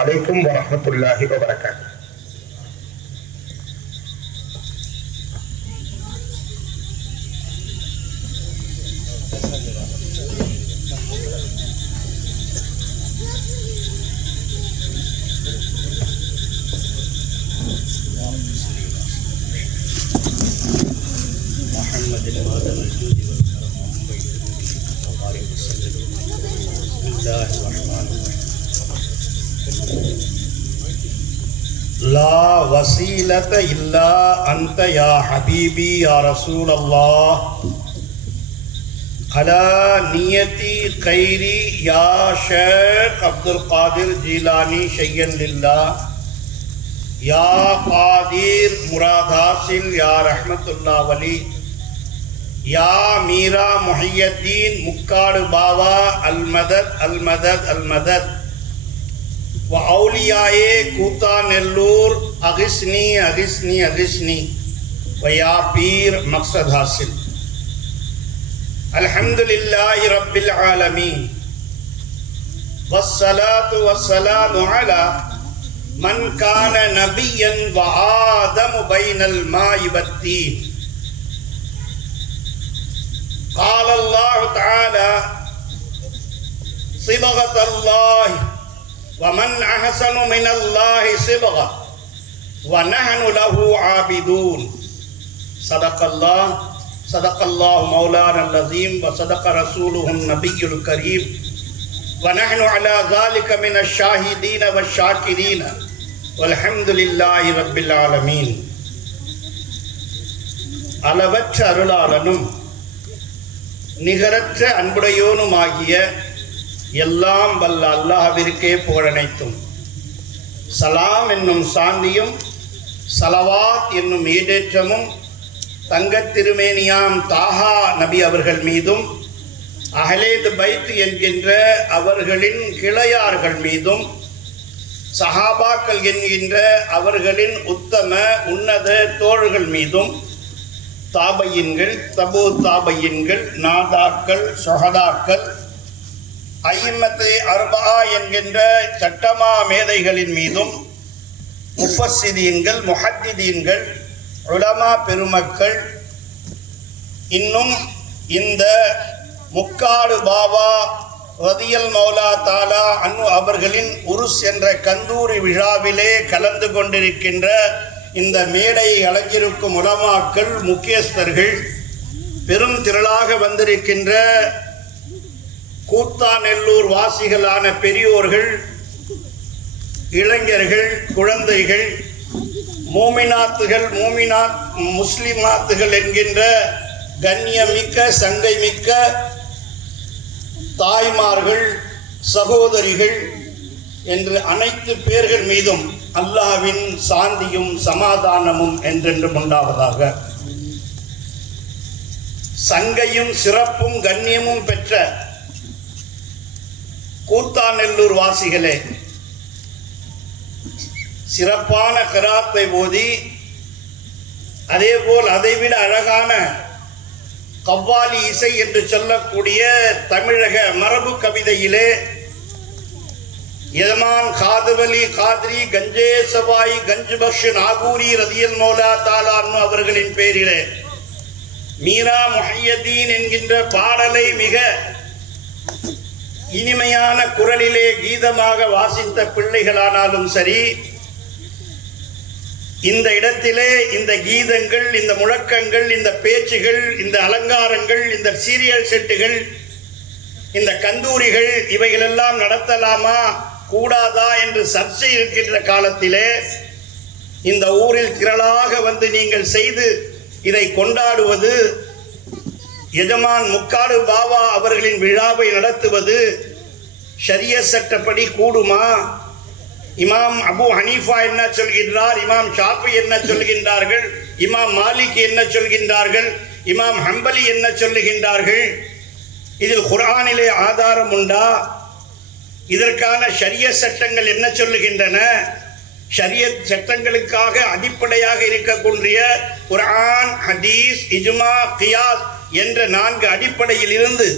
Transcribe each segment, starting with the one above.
عليكم ورحمة الله وبركاته. محمد المادم الجود والكرم وبارك وسلم. بسم الله الرحمن الرحيم. لا وسيلة إلا أنت يا حبيبي يا رسول الله على نيتي خيري يا شيخ عبد القادر جيلاني شيئا لله يا قادر مراد حاصل يا رحمة الله ولي يا ميرا محي الدين مكاد بابا المدد المدد المدد وأوليائي كوتا نلور أغسني أغسني أغسني ويا بير مقصد حاصل. الحمد لله رب العالمين والصلاة والسلام على من كان نبيا وآدم بين الماء والطين. قال الله تعالى صبغة الله ومن أحسن من الله صبغة ونحن له عابدون. صدق الله مولانا العظيم وصدق رسوله النبي الكريم ونحن على ذلك من الشاهدين والشاكرين والحمد لله رب العالمين. அளவற்ற அருளாளனும் நிகரற்ற அன்புடையோனுமாகிய எல்லாம் வல்ல அல்லாஹ்விற்கே புகழனைத்தும், சலாம் என்னும் சாந்தியும் சலவாத் என்னும் ஈடேற்றமும் தங்கத் திருமேனியாம் தாஹா நபி அவர்கள் மீதும் அஹ்லேத் பைத் என்கின்ற அவர்களின் கிளையார்கள் மீதும் சஹாபாக்கள் என்கின்ற அவர்களின் உத்தம உன்னத தோழர்கள் மீதும் தாபையின்கள் தபு தாபையின்கள் நாதாக்கள் ஷஹதாக்கள் ஐம்மத்து அர்பா என்கின்ற சட்டமா மேதைகளின் மீதும் முஃபஸ்ஸிரீன்கள் முஹத்திதீன்கள் உலமா பெருமக்கள் இன்னும் இந்த முக்காடு பாபா ரதியல் மௌலா தாலா அன்னு அவர்களின் உருஸ் என்ற கந்தூரி விழாவிலே கலந்து கொண்டிருக்கின்ற இந்த மேடையை அலங்கியிருக்கும் உலமாக்கள் முக்கியஸ்தர்கள், பெரும் திரளாக வந்திருக்கின்ற கூத்தாநெல்லூர் வாசிகளான பெரியோர்கள், இளைஞர்கள், குழந்தைகள், மூமினாத்துகள் முஸ்லிமாத்துகள் என்கின்ற கண்ணியமிக்க சங்கை மிக்க தாய்மார்கள், சகோதரிகள் என்று அனைத்து பேர்கள் மீதும் அல்லாஹ்வின் சாந்தியும் சமாதானமும் என்றென்றும் உண்டாவதாக. சங்கையும் சிறப்பும் கண்ணியமும் பெற்ற கூத்தாநெல்லூர் வாசிகளே, சிறப்பான கிராத்தை ஓதி அதேபோல் அதைவிட அழகான கவ்வாலி இசை என்று சொல்லக்கூடிய தமிழக மரபு கவிதையிலே யஜமான் காதுவலி காத்ரி கஞ்சே சபாய் கஞ்சு பக்ஷ் நாகூரி ரதியல் மௌலா தாலா அவர்களின் பேரிலே மீரா முஹையதீன் என்கின்ற பாடலை மிக இனிமையான குரலிலே கீதமாக வாசித்த பிள்ளைகளானாலும் சரி, இந்த இடத்திலே இந்த கீதங்கள், இந்த முழக்கங்கள், இந்த பேச்சுகள், இந்த அலங்காரங்கள், இந்த சீரியல் செட்டுகள், இந்த கந்தூரிகள் இவைகளெல்லாம் நடத்தலாமா கூடாதா என்று சர்ச்சை இருக்கின்ற காலத்திலே இந்த ஊரில் திரளாக வந்து நீங்கள் செய்து இதை கொண்டாடுவது, எஜமான் முக்காடு பாபா அவர்களின் விழாவை நடத்துவது ஷரிய சட்டப்படி கூடுமா? இமாம் அபு ஹனீஃபா என்ன சொல்கின்றார், இமாம் ஷாஃபி என்ன சொல்கின்றார்கள், இமாம் மாலிக் என்ன சொல்கின்றார்கள், இமாம் ஹம்பலி என்ன சொல்லுகின்றார்கள்? இதில் குர்ஆனிலே ஆதாரம் உண்டா? இதற்கான ஷரிய சட்டங்கள் என்ன சொல்லுகின்றன? ஷரியத் சட்டங்களுக்காக அடிப்படையாக இருக்கக்கூடிய குர்ஆன், ஹதீஸ், இஜ்மா, கியாஸ் என்ற 4 அடிப்படையில் இருந்து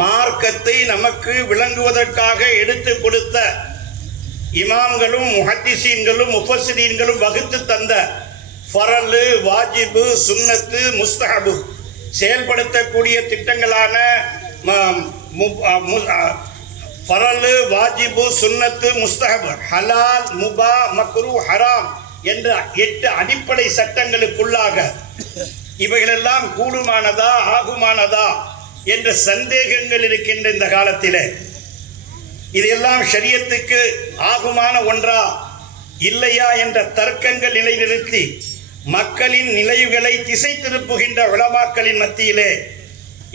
மார்க்கத்தை நமக்கு விளங்குவதற்காக எடுத்து கொடுத்த இமாம்களும் முஹத்திசீன்களும் முஃபஸ்ஸிரீன்களும் வகுத்து தந்த ஃபரலு, வாஜிபு, சுன்னத்து, முஸ்தஹபு செயல்படுத்தக்கூடிய திட்டங்களான ஃபரலு, வாஜிபு, சுன்னத்து, முஸ்தஹப், ஹலால், முபா, மக்ரூ, ஹராம் என்ற 8 அடிப்படை சட்டங்களுக்குள்ளாக இவைகளெல்லாம் கூடுமானதா ஆகுமானதா என்ற சந்தேகங்கள் இருக்கின்ற இந்த காலத்திலே இதெல்லாம் ஷரியத்துக்கு ஆகுமான ஒன்றா இல்லையா என்ற தர்க்கங்கள் நிலைநிறுத்தி மக்களின் நிலைவுகளை திசை திருப்புகின்ற உலமாக்களின் மத்தியிலே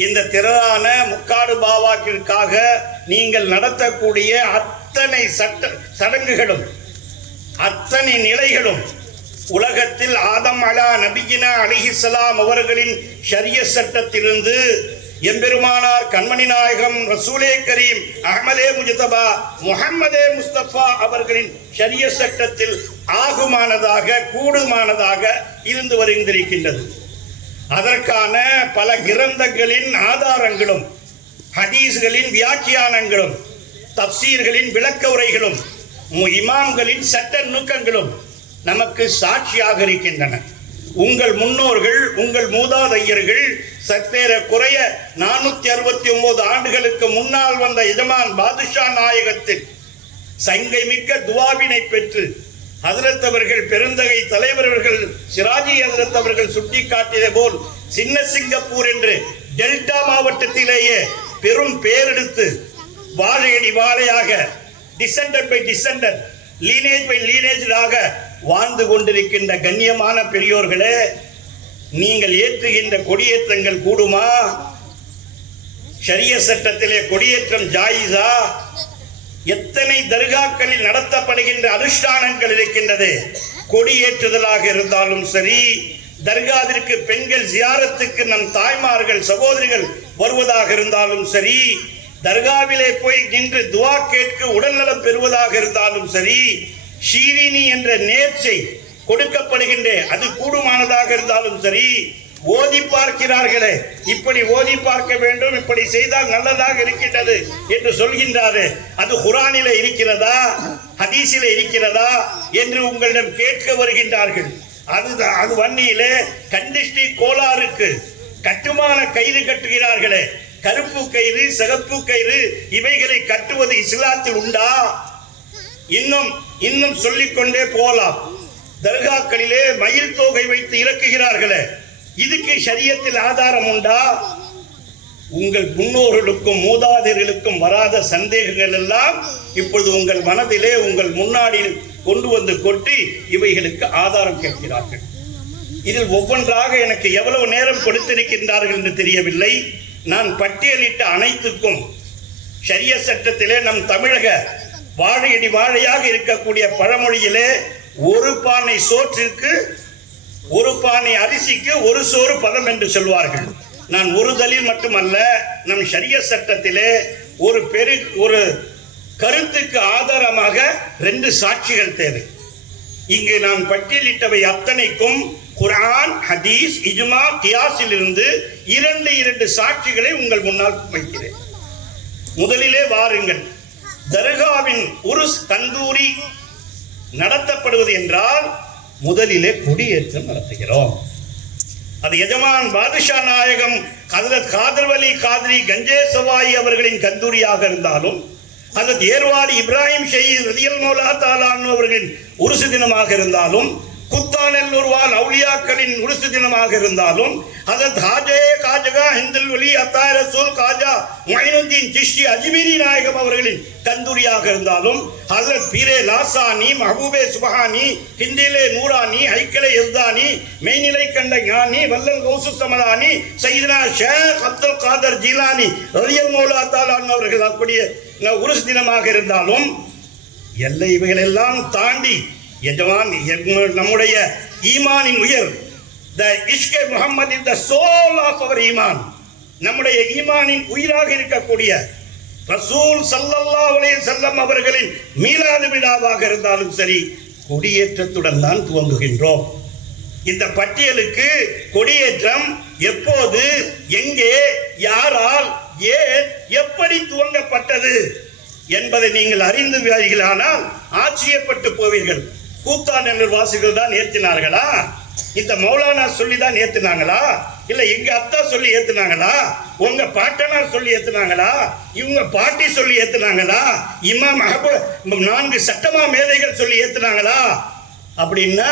இந்த திரளான முக்காடு பாவாக்கிற்காக நீங்கள் நடத்தக்கூடிய அத்தனை சடங்குகளும் அத்தனை நிலைகளும் உலகத்தில் ஆதம் அலா நபியினா அலைஹிஸ்ஸலாம் அவர்களின் ஷரியத் சட்டத்திலிருந்து எம்பெருமானார் கண்மணி நாயகம் ரசூலே கரீம் அஹ்மதே முஜ்தபா முஹம்மதே முஸ்தபா அவர்களின் ஷரியத் சட்டத்தில் ஆகுமானதாக கூடுமானதாக இருந்து வருகின்றிருக்கின்றது. அதற்கான பல கிரந்தங்களின் ஆதாரங்களும் ஹதீஸ்களின் வியாக்கியானங்களும் தப்சீர்களின் விளக்க உரைகளும் இமாம்களின் சட்ட நுணுக்கங்களும் நமக்கு சாட்சியாக இருக்கின்றன. உங்கள் முன்னோர்கள், உங்கள் மூதாதையர்கள் சற்றேற குறைய 469 ஆண்டுகளுக்கு முன்னால் வந்த எஜமான் பாதுஷா நாயகத்தின் சங்கை மிக்க துவாவினை பெற்று ஹஜ்ரத் அவர்கள், பெருந்தகை தலைவர்கள் சிராஜி ஹஜ்ரத் அவர்கள் சுட்டிக்காட்டியது போல் சின்ன சிங்கப்பூர் என்று டெல்டா மாவட்டத்திலேயே பெரும் பேரெடுத்து வாழையடி வாழையாக டிசெண்டர் பை டிசெண்டர், லீனேஜ் பை லீனேஜாக வாழ்ந்து கொண்டிருக்கின்ற கண்ணியமான பெரியோர்களே, நீங்கள் ஏற்றுகின்ற கொடியேற்றங்கள் கூடுமா? ஷரியத் சட்டத்திலே கொடியேற்றம் ஜாயிஸா? எத்தனை தர்காக்களில் நடத்தப்படுகின்ற அனுஷ்டானங்கள் இருக்கின்றது. கொடியேற்றுதலாக இருந்தாலும் சரி, தர்காவிற்கு பெண்கள் ஜியாரத்துக்கு நம் தாய்மார்கள் சகோதரிகள் வருவதாக இருந்தாலும் சரி, தர்காவிலே போய் நின்று துவா கேட்க உடல்நலம் பெறுவதாக இருந்தாலும் சரி, ஷீரினி என்ற நேர்ச்சை கொடுக்கப்படுகின்ற அது கூடுமானதாக இருந்தாலும் சரி, ஓதி பார்க்கிறார்களே, இப்படி ஓதி பார்க்க வேண்டும், இப்படி செய்தால் நல்லதாக இருக்கின்றது என்று சொல்கின்றாரு. அது குர்ஆனிலே இருக்கிறதா, ஹதீஸிலே இருக்கிறதா என்று உங்களிடம் கேட்க வருகின்றார்கள். அது வன்னியிலே கண்டிஷ்டி கோளாறுக்கு கட்டுமான கயிறு கட்டுகிறார்களே, கருப்பு கயிறு, சிகப்பு கயிறு, இவைகளை கட்டுவது இஸ்லாத்தில் உண்டா? இன்னும் சொல்லிக்கொண்டே போகலாம். தர்காக்களிலே மயில் தோகை வைத்து இறக்குகிறார்களே, இதுக்கு ஷரியத்தில் ஆதாரம் உண்டா? உங்கள் முன்னோர்களுக்கும் மூதாதையர்களுக்கும் வராத சந்தேகங்கள் எல்லாம் இப்பொழுது உங்கள் மனதிலே உங்கள் முன்னாடி கொண்டு வந்து கொட்டி இவைகளுக்கு ஆதாரம் கேட்கிறார்கள். இதில் ஒவ்வொன்றாக எனக்கு எவ்வளவு நேரம் கொடுத்திருக்கின்றார்கள் என்று தெரியவில்லை. நான் பட்டியலிட்ட அனைத்துக்கும் ஷரியத் சட்டத்திலே நம் தமிழக வாழையடி வாழையாக இருக்கக்கூடிய பழமொழியிலே ஒரு பானை சோற்றிற்கு, ஒரு பானை அரிசிக்கு ஒரு சோறு பதம் என்று சொல்வார்கள். நான் ஒரு தலீல் மட்டுமல்ல, நம் ஷரியத் சட்டத்திலே ஒரு கருத்துக்கு ஆதாரமாக 2 சாட்சிகள் தேவை. இங்கு நான் பட்டியலிட்டவை அத்தனைக்கும் குர்ஆன், ஹதீஸ், இஜ்மா, கியாஸில் இருந்து 2 சாட்சிகளை உங்கள் முன்னால் வைக்கிறேன். முதலிலே வாருங்கள். தர்காவின் உருஸ் தந்தூரி நடத்தப்படுவது என்றால் முதலிலே கொடியேற்றம் நடத்துகிறோம். அது எஜமான் பாதுஷா நாயகம் ஹஜ்ரத் காதர் வலி காத்ரி கஞ்சே சவாயி அவர்களின் கந்தூரியாக இருந்தாலும், ஹஜ்ரத் ஏர்வாடி இப்ராஹிம் ஷஹீத் ரலியல்லாஹு மௌலா தஆலா அன்ஹு அவர்களின் உருசு தினமாக இருந்தாலும், குத்தானல்லூர் வால் அவுலியாக்களின் உருசு தினமாக இருந்தாலும், ஹஜ்ரத் ஹாஜே காஜகா ஹிந்துல் வலி அத்தா ரசூல் காஜா முயினுத்தீன் சிஷ்டி அஜ்மீரி நாயகம் அவர்களின் கந்தூரியாக இருந்தாலும், ஹஜ்ரத் பீரே லாசானி, மஹபூபே சுபஹானி, ஹிந்திலே நூரானி, ஹைக்கலே யஸ்தானி, மெய்நிலை கண்ட ஞானி, வல்லல் கௌசு சமதானி, சையதுனா ஷேக் அப்துல் காதர் ஜீலானி ரலியல்லாஹு மௌலா தஆலா அன்ஹு அவர்கள் அப்படியே உருசு தினமாக இருந்தாலும், எல்லை இவைகளெல்லாம் தாண்டி எஜமான் நம்முடைய ஈமானின் உயர், the ishq Muhammad is the soul of our ஈமான், நம்முடைய ஈமானின் உயிராக இருக்கக்கூடிய ரசூல் ஸல்லல்லாஹு அலைஹி வஸல்லம் அவர்களின் மீலாது விழாவாக இருந்தாலும் சரி, கொடியேற்றத்துடன் தான் துவங்குகின்றோம். இந்த பட்டியலுக்கு கொடியேற்றம் எப்போது, எங்கே, யாரால், ஏன், எப்படி துவங்கப்பட்டது என்பதை நீங்கள் அறிந்துவீர்களானால் ஆச்சரியப்பட்டு போவீர்கள். கூத்தாண்டவர் வாசிகள் தான் ஏற்றினார்களா? இந்த மௌலானா சொல்லி தான் ஏத்துனாங்களா? இல்ல எங்க அத்தா சொல்லி ஏத்துனாங்களா? உங்க பாட்டனார் சொல்லி ஏத்துனாங்களா? இவங்க பாட்டி சொல்லி ஏத்துனாங்களா? இமாம் 4 சட்டமா மேதைகள் சொல்லி ஏத்துனாங்களா? அப்படின்னா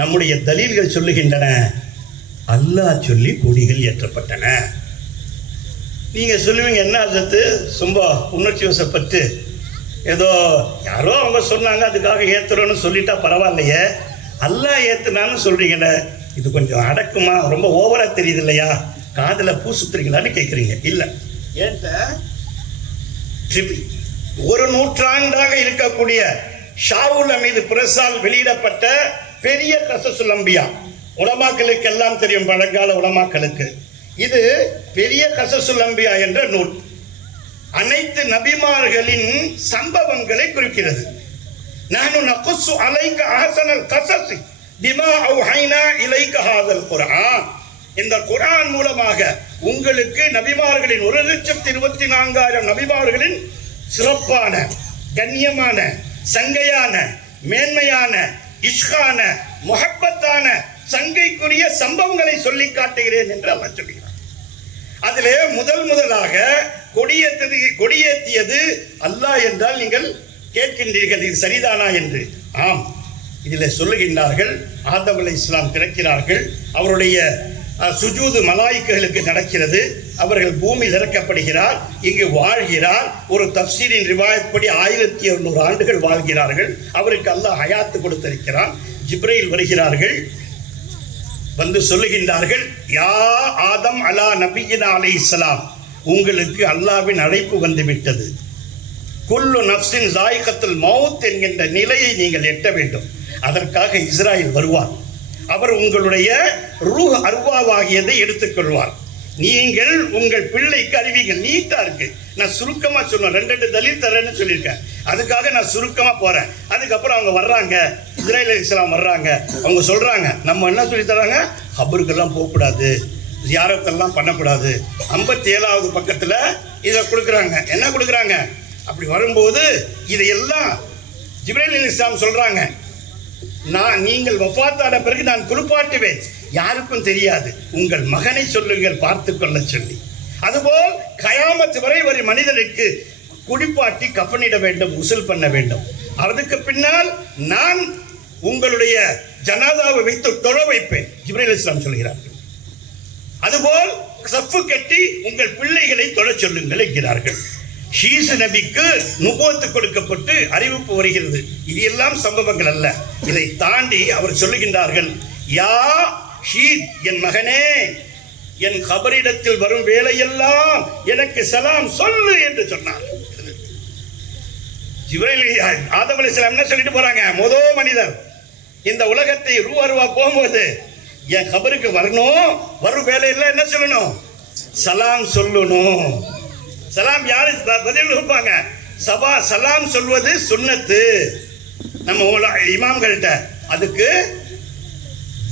நம்முடைய தலீல்கள் சொல்லுகின்றன, அல்லாஹ் சொல்லி கொடிகள் ஏற்றப்பட்டன. நீங்க சொல்லுவீங்க, என்ன அர்த்தத்து? ரொம்ப உணர்ச்சி வசப்பட்டு ஏதோ யாரோ அவங்க சொன்னாங்க அதுக்காக ஏத்துறோன்னு சொல்லிட்டா பரவாயில்லையே, அல்லாஹ் ஏத்துனான்னு சொல்றீங்களே, இது கொஞ்சம் அடக்குமா? ரொம்ப ஓவரா தெரியுது இல்லையா? காதுல பூ சுத்துறீங்களான்னு கேட்குறீங்க. இல்லை, ஏன்ட்ட ஒரு நூற்றாண்டாக இருக்கக்கூடிய ஷாவுல் அமீது பிரஸால் வெளியிடப்பட்ட பெரிய கஸஸுல் அம்பியா, உலமாக்களுக்கு எல்லாம் தெரியும், பழங்கால உலமாக்களுக்கு. இது பெரிய கஸஸுல் அம்பியா என்ற நூல் அனைத்து நபிமார்களின் சம்பவங்களை குறிக்கிறது. நஹ்னு நகுஸ்ஸு அலைக அஹ்ஸனல் கஸஸி பிமா அவ்ஹைனா இலைக ஹாதல் குர்ஆன். இந்த குர்ஆன் மூலமாக உங்களுக்கு நபிமார்களின் 1,24,000 நபிமார்களின் சிறப்பான, கண்ணியமான, சங்கையான, மேன்மையான, இஷ்கான, முஹப்பத்தான, சங்கைக்குரிய சம்பவங்களை சொல்லி காட்டுகிறேன் என்று அல்லாஹ் சொல்கிறார். அதிலே முதலாக கொடியேற்றியது அல்லாஹ் என்றால் நீங்கள் கேட்கின்றீர்கள், இது சரிதானா என்று. ஆம், இதில் சொல்லுகின்றார்கள், ஆதம் அலைஹிஸ்ஸலாம் பிறக்கிறார்கள், அவருடைய சுஜூது மலாயிக்குகளுக்கு நடக்கிறது, அவர்கள் பூமியில் இறக்கப்படுகிறார், இங்கு வாழ்கிறார். ஒரு தஃப்சீரின் ரிவாயத் படி 1200 ஆண்டுகள் வாழ்கிறார்கள். அவருக்கு அல்லாஹ் ஹயாத்து கொடுத்திருக்கிறான். ஜிப்ரீல் வருகிறார்கள், வந்து சொல்லுகின்றார்கள், யா ஆதம் அலா நபியினா அலைஹிஸ்ஸலாம், உங்களுக்கு அல்லாஹ்வின் அழைப்பு வந்து விட்டது. குல்லு நஃப்ஸின் ஸாயிகத்துல் மௌத் என்கின்ற நிலையை நீங்கள் எட்ட வேண்டும். அதற்காக இஸ்ராயில் வருவார். அவர் உங்களுடைய ரூஹ் அர்வாவாகியதை எடுத்துக்கொள்வார். நீங்கள் உங்கள் பிள்ளைக்கு அறிவிங்கள். நீட்டா இருக்கு, நான் சுருக்கமா சொன்னேன், 2 தலீல் தரேன்னு சொல்லியிருக்கேன். அதுக்காக நான் சுருக்கமா போறேன். அதுக்கப்புறம் அவங்க வர்றாங்க, இஸ்ராயில் அலைஹிஸ்ஸலாம் வர்றாங்க, அவங்க சொல்றாங்க, நம்ம என்ன சொல்லி தராங்க, கபருக்கெல்லாம் போகக்கூடாது, ஜியாரத்தெல்லாம் பண்ணக்கூடாது. 57வது பக்கத்துல இதை கொடுக்குறாங்க. என்ன கொடுக்குறாங்க? அப்படி வரும்போது இதையெல்லாம் ஜிப்ரீல் அலைஹிஸ்ஸலாம் சொல்றாங்க, நீங்கள் வஃபாத்தான பிறகு நான் குளிப்பாட்டுவேன், யாருக்கும் தெரியாது, உங்கள் மகனை சொல்லுங்கள் பார்த்து கொள்ள சொல்லி. அதுபோல் கயாமத் வரை ஒரு மனிதனுக்கு குளிப்பாட்டி கஃனிட வேண்டும், உசுல் பண்ண வேண்டும். அதுக்கு பின்னால் நான் உங்களுடைய ஜனாதாவை வைத்து தொழ வைப்பேன், ஜிப்ரீல் அலைஹிஸ்ஸலாம் சொல்கிறார்கள். அதுபோல் சஃப்பு கட்டி உங்கள் பிள்ளைகளை தொழ சொல்லுங்கள் என்கிறார்கள். ஷீசு நபிக்கு நுபுவத்து கொடுக்கப்பட்டு அறிவிப்பு வருகிறது. இது எல்லாம் சம்பவங்கள் அல்ல. இதை தாண்டி அவர் சொல்லுகின்றார்கள், யா ஷீத், என் மகனே, என் கபரிடத்தில் வரும் வேலையெல்லாம் எனக்கு சலாம் சொல்லு என்று சொன்னார். ஜிப்ரீல் ஆதம் அலைஹிஸ்ஸலாம் என்ன சொல்லிட்டு போறாங்க? முதல் மனிதர் இந்த உலகத்தை ரூவா போகும்போது என் கபருக்கு வரணும், வரும் வேலையெல்லாம் என்ன சொல்லணும்? சலாம் சொல்லணும். சலாம் யாரு பதில் கொடுப்பாங்க? சலாம் சொல்வது சுன்னத்து, நம்ம இமாம்கள்கிட்ட. அதுக்கு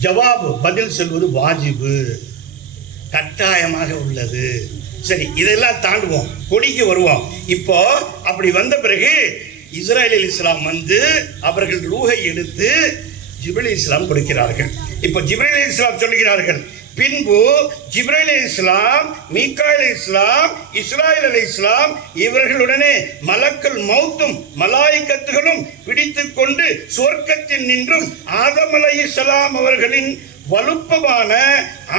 ஜவாபு பதில் சொல்வது வாஜிபு, கட்டாயமாக உள்ளது. சரி, இதெல்லாம் தாண்டுவோம், கொடிக்கு வருவோம். இப்போ அப்படி வந்த பிறகு இஸ்ராயில் அலைஹிஸ்ஸலாம் வந்து அவர்கள் ரூஹை எடுத்து ஜிப்ரீல் அலைஹிஸ்ஸலாம் கொடுக்கிறார்கள். இப்போ ஜிப்ரீல் அலைஹிஸ்ஸலாம் சொல்லுகிறார்கள், பின்பு ஜிப்ரீல் அலைஹிஸ்ஸலாம், மீகாயில் அலைஹிஸ்ஸலாம், இஸ்ராயில் அலைஹிஸ்ஸலாம் இவர்களுடனே மலக்குல் மௌத்தும் மலாயிகத்துகளும் பிடித்துக் கொண்டு சொர்க்கத்தில் நின்றும் ஆதம் அலைஹிஸ்ஸலாம் அவர்களின் வலுப்பமான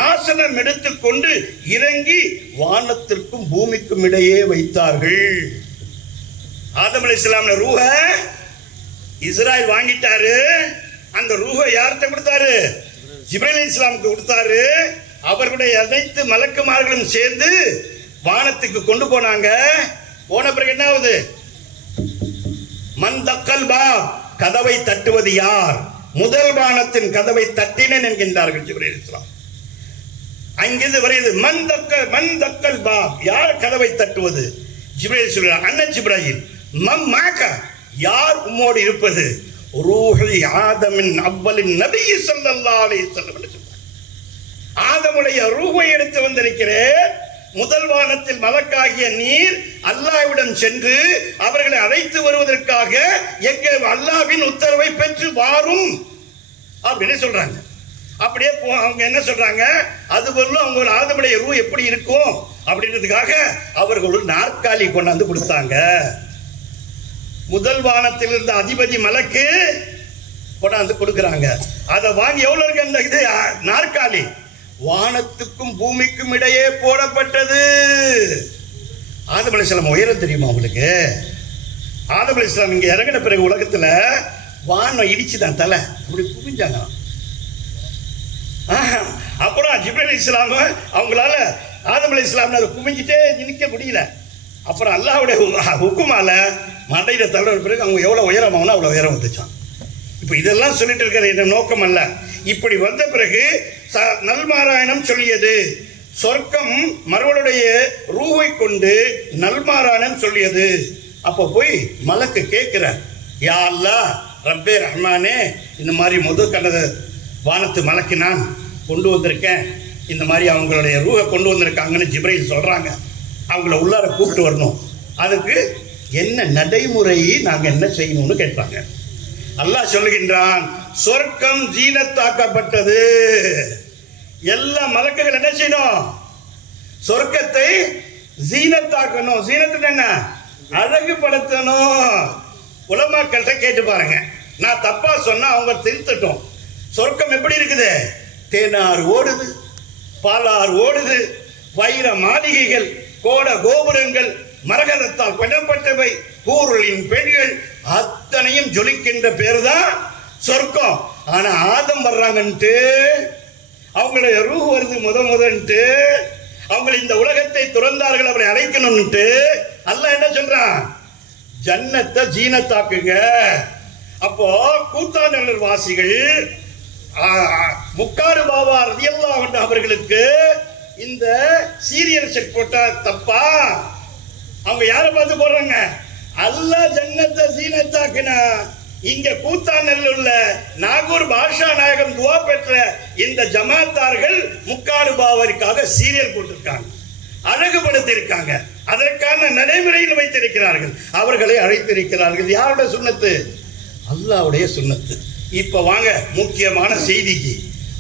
ஆசனம் எடுத்துக்கொண்டு இறங்கி வானத்திற்கும் பூமிக்கும் இடையே வைத்தார்கள். ஆதம் அலைஹிஸ்ஸலாம் ரூஹ இஸ்ராயில் வாங்கிட்டாரு. அந்த ரூஹ யார்கிட்ட கொடுத்தாரு? ஜிப்ரீல் அலைஹிஸ்ஸலாமுக்கு கொடுத்தாரு. அவர்களுடைய அனைத்து மலக்குமார்களும் சேர்ந்து வானத்துக்கு கொண்டு போனாங்க. போன பிறகு என்ன ஆகுது? மன் தக்கல் பாப், கதவை தட்டுவது யார்? முதல் வானத்தின் கதவை தட்டினேன் என்கின்றார்கள் ஜிப்ரீல் அலைஹிஸ்ஸலாம். அங்கிருந்து வருகிறது மன் தக்கல் பாப், யார் கதவை தட்டுவது? ஜிப்ரீல் சொல்றாங்க, அண்ணன் ஜிப்ராயில், மாக்க, யார் உம்மோடு இருப்பது? ரூஹி ஆதமின் அவ்வலின் நபி ஸல்லல்லாஹு அலைஹி வஸல்லம். ஆதமுடைய ரூஹை எடுத்து வந்திருக்கிறேன், முதல் வானத்தில் மலக்காகிய நீர் அல்லாஹ்விடம் சென்று அவர்களை அழைத்து வருவதற்காக எங்கள் அல்லாஹ்வின் உத்தரவை பெற்று வாரும் அப்படின்னு சொல்றாங்க. அப்படியே அவங்க என்ன சொல்றாங்க, அது வரலும் அவங்க ஆதமுடைய ரூ எப்படி இருக்கும் அப்படின்றதுக்காக அவர்கள் ஒரு நாற்காலி கொண்டாந்து கொடுத்தாங்க. முதல் வானத்தில் இருந்த அதிபதி மலக்கு கொண்டாந்து கொடுக்குறாங்க. அதை வாங்கி எவ்வளவு இருக்கு அந்த இது நாற்காலி, வானத்துக்கும் பூமிக்கும் இடையே போடப்பட்டது. ஆதம் அலைஹிஸ்ஸலாம் உயரம் தெரியுமா உங்களுக்கு? ஆதம் அலைஹிஸ்ஸலாம் இங்க இறங்கின பிறகு உலகத்துல வானம் இடிச்சுதான் தலை அப்படி குவிஞ்சாங்க. அப்புறம் ஜிப்ரீல் அலைஹிஸ்ஸலாம் அவங்களால ஆதம் அலைஹிஸ்ஸலாம் அதை குமிஞ்சிட்டே நிற்க முடியல. அப்புறம் அல்லாஹ்வுடைய ஹுக்குமால மண்டையில தள்ளுற பிறகு அவங்க எவ்வளவு உயரம் ஆகணும் அவ்வளவு உயரம் வந்துச்சான். இப்போ இதெல்லாம் சொல்லிட்டு இருக்கிற இந்த நோக்கம் அல்ல. இப்படி வந்த பிறகு நல்மாராயணம் சொல்லியது, சொர்க்கம் மறுவளுடைய ரூவை கொண்டு நல்மாராயணம் சொல்லியது. அப்போ போய் மலக்கு கேட்கிறார், யா அல்லாஹ் ரப்பே ரஹ்மானே, இந்த மாதிரி முதல் கண்டது வானத்து மலக்கு நான் கொண்டு வந்திருக்கேன், இந்த மாதிரி அவங்களுடைய ரூவை கொண்டு வந்திருக்காங்கன்னு ஜிப்ரீல் சொல்றாங்க. அவங்கள உள்ளார கூப்பிட்டு வரணும், அதுக்கு என்ன நடைமுறை நாங்கள் என்ன செய்யணும்னு கேட்பாங்க. அல்லாஹ் சொல்லுகின்றான், சொர்க்கம் ஜீனத்தாக்கப்பட்டது. எல்லா மலக்குகள் என்ன செய்யணும், சொர்க்கத்தை ஜீனத்தாக்கணும். ஜீனத்துக்கு என்ன, அழகுபடுத்தணும். உலமாக்கள்கிட்ட கேட்டு பாருங்க, நான் தப்பா சொன்னா அவங்க திருத்தட்டும். சொர்க்கம் எப்படி இருக்குது, தேனார் ஓடுது, பாலார் ஓடுது, வைர மாளிகைகள், கோட கோபுரங்கள், மரகதத்தால் பெறப்பட்டவை, கூருளின் பெண்கள் அத்தனையும் ஜொலிக்கின்ற பேர் தான் சொர்க்கம். ஆனா ஆதம் வர்றாங்கன்ட்டு, அவங்களுடைய ரூஹ் வருது முதன்ட்டு, அவங்க இந்த உலகத்தை துறந்தார்கள், அவரை அழைக்கணும்ட்டு அல்லாஹ் என்ன சொல்றான், ஜன்னத்தை ஜீனத்தாக்குங்க. அப்போ கூத்தாநல்லூர் வாசிகள் முக்காடு பாபா ரலியல்லாஹு அன்ஹு அவர்களுக்கு இந்த சீரியல் செட் போட்டா தப்பா? அவங்க யாரை பார்த்து போடுறாங்க, அல்லாஹ் ஜன்னத்தை ஜீனத்தாக்குனா. இங்க கூத்தாநல்லூர்ல நாகூர் பாஷா நாயகம் துவா பெற்ற இந்த ஜமாத்தார்கள் முக்காடு பாவருக்காக சீரியல் போட்டிருக்காங்க, அழகுபடுத்தி இருக்காங்க, அதற்கான நடைமுறையில் வைத்திருக்கிறார்கள், அவர்களை அழைத்திருக்கிறார்கள். யாருடைய சுன்னத்து, அல்லாஹ்வுடைய சுன்னத்து. இப்ப வாங்க முக்கியமான செய்திக்கு.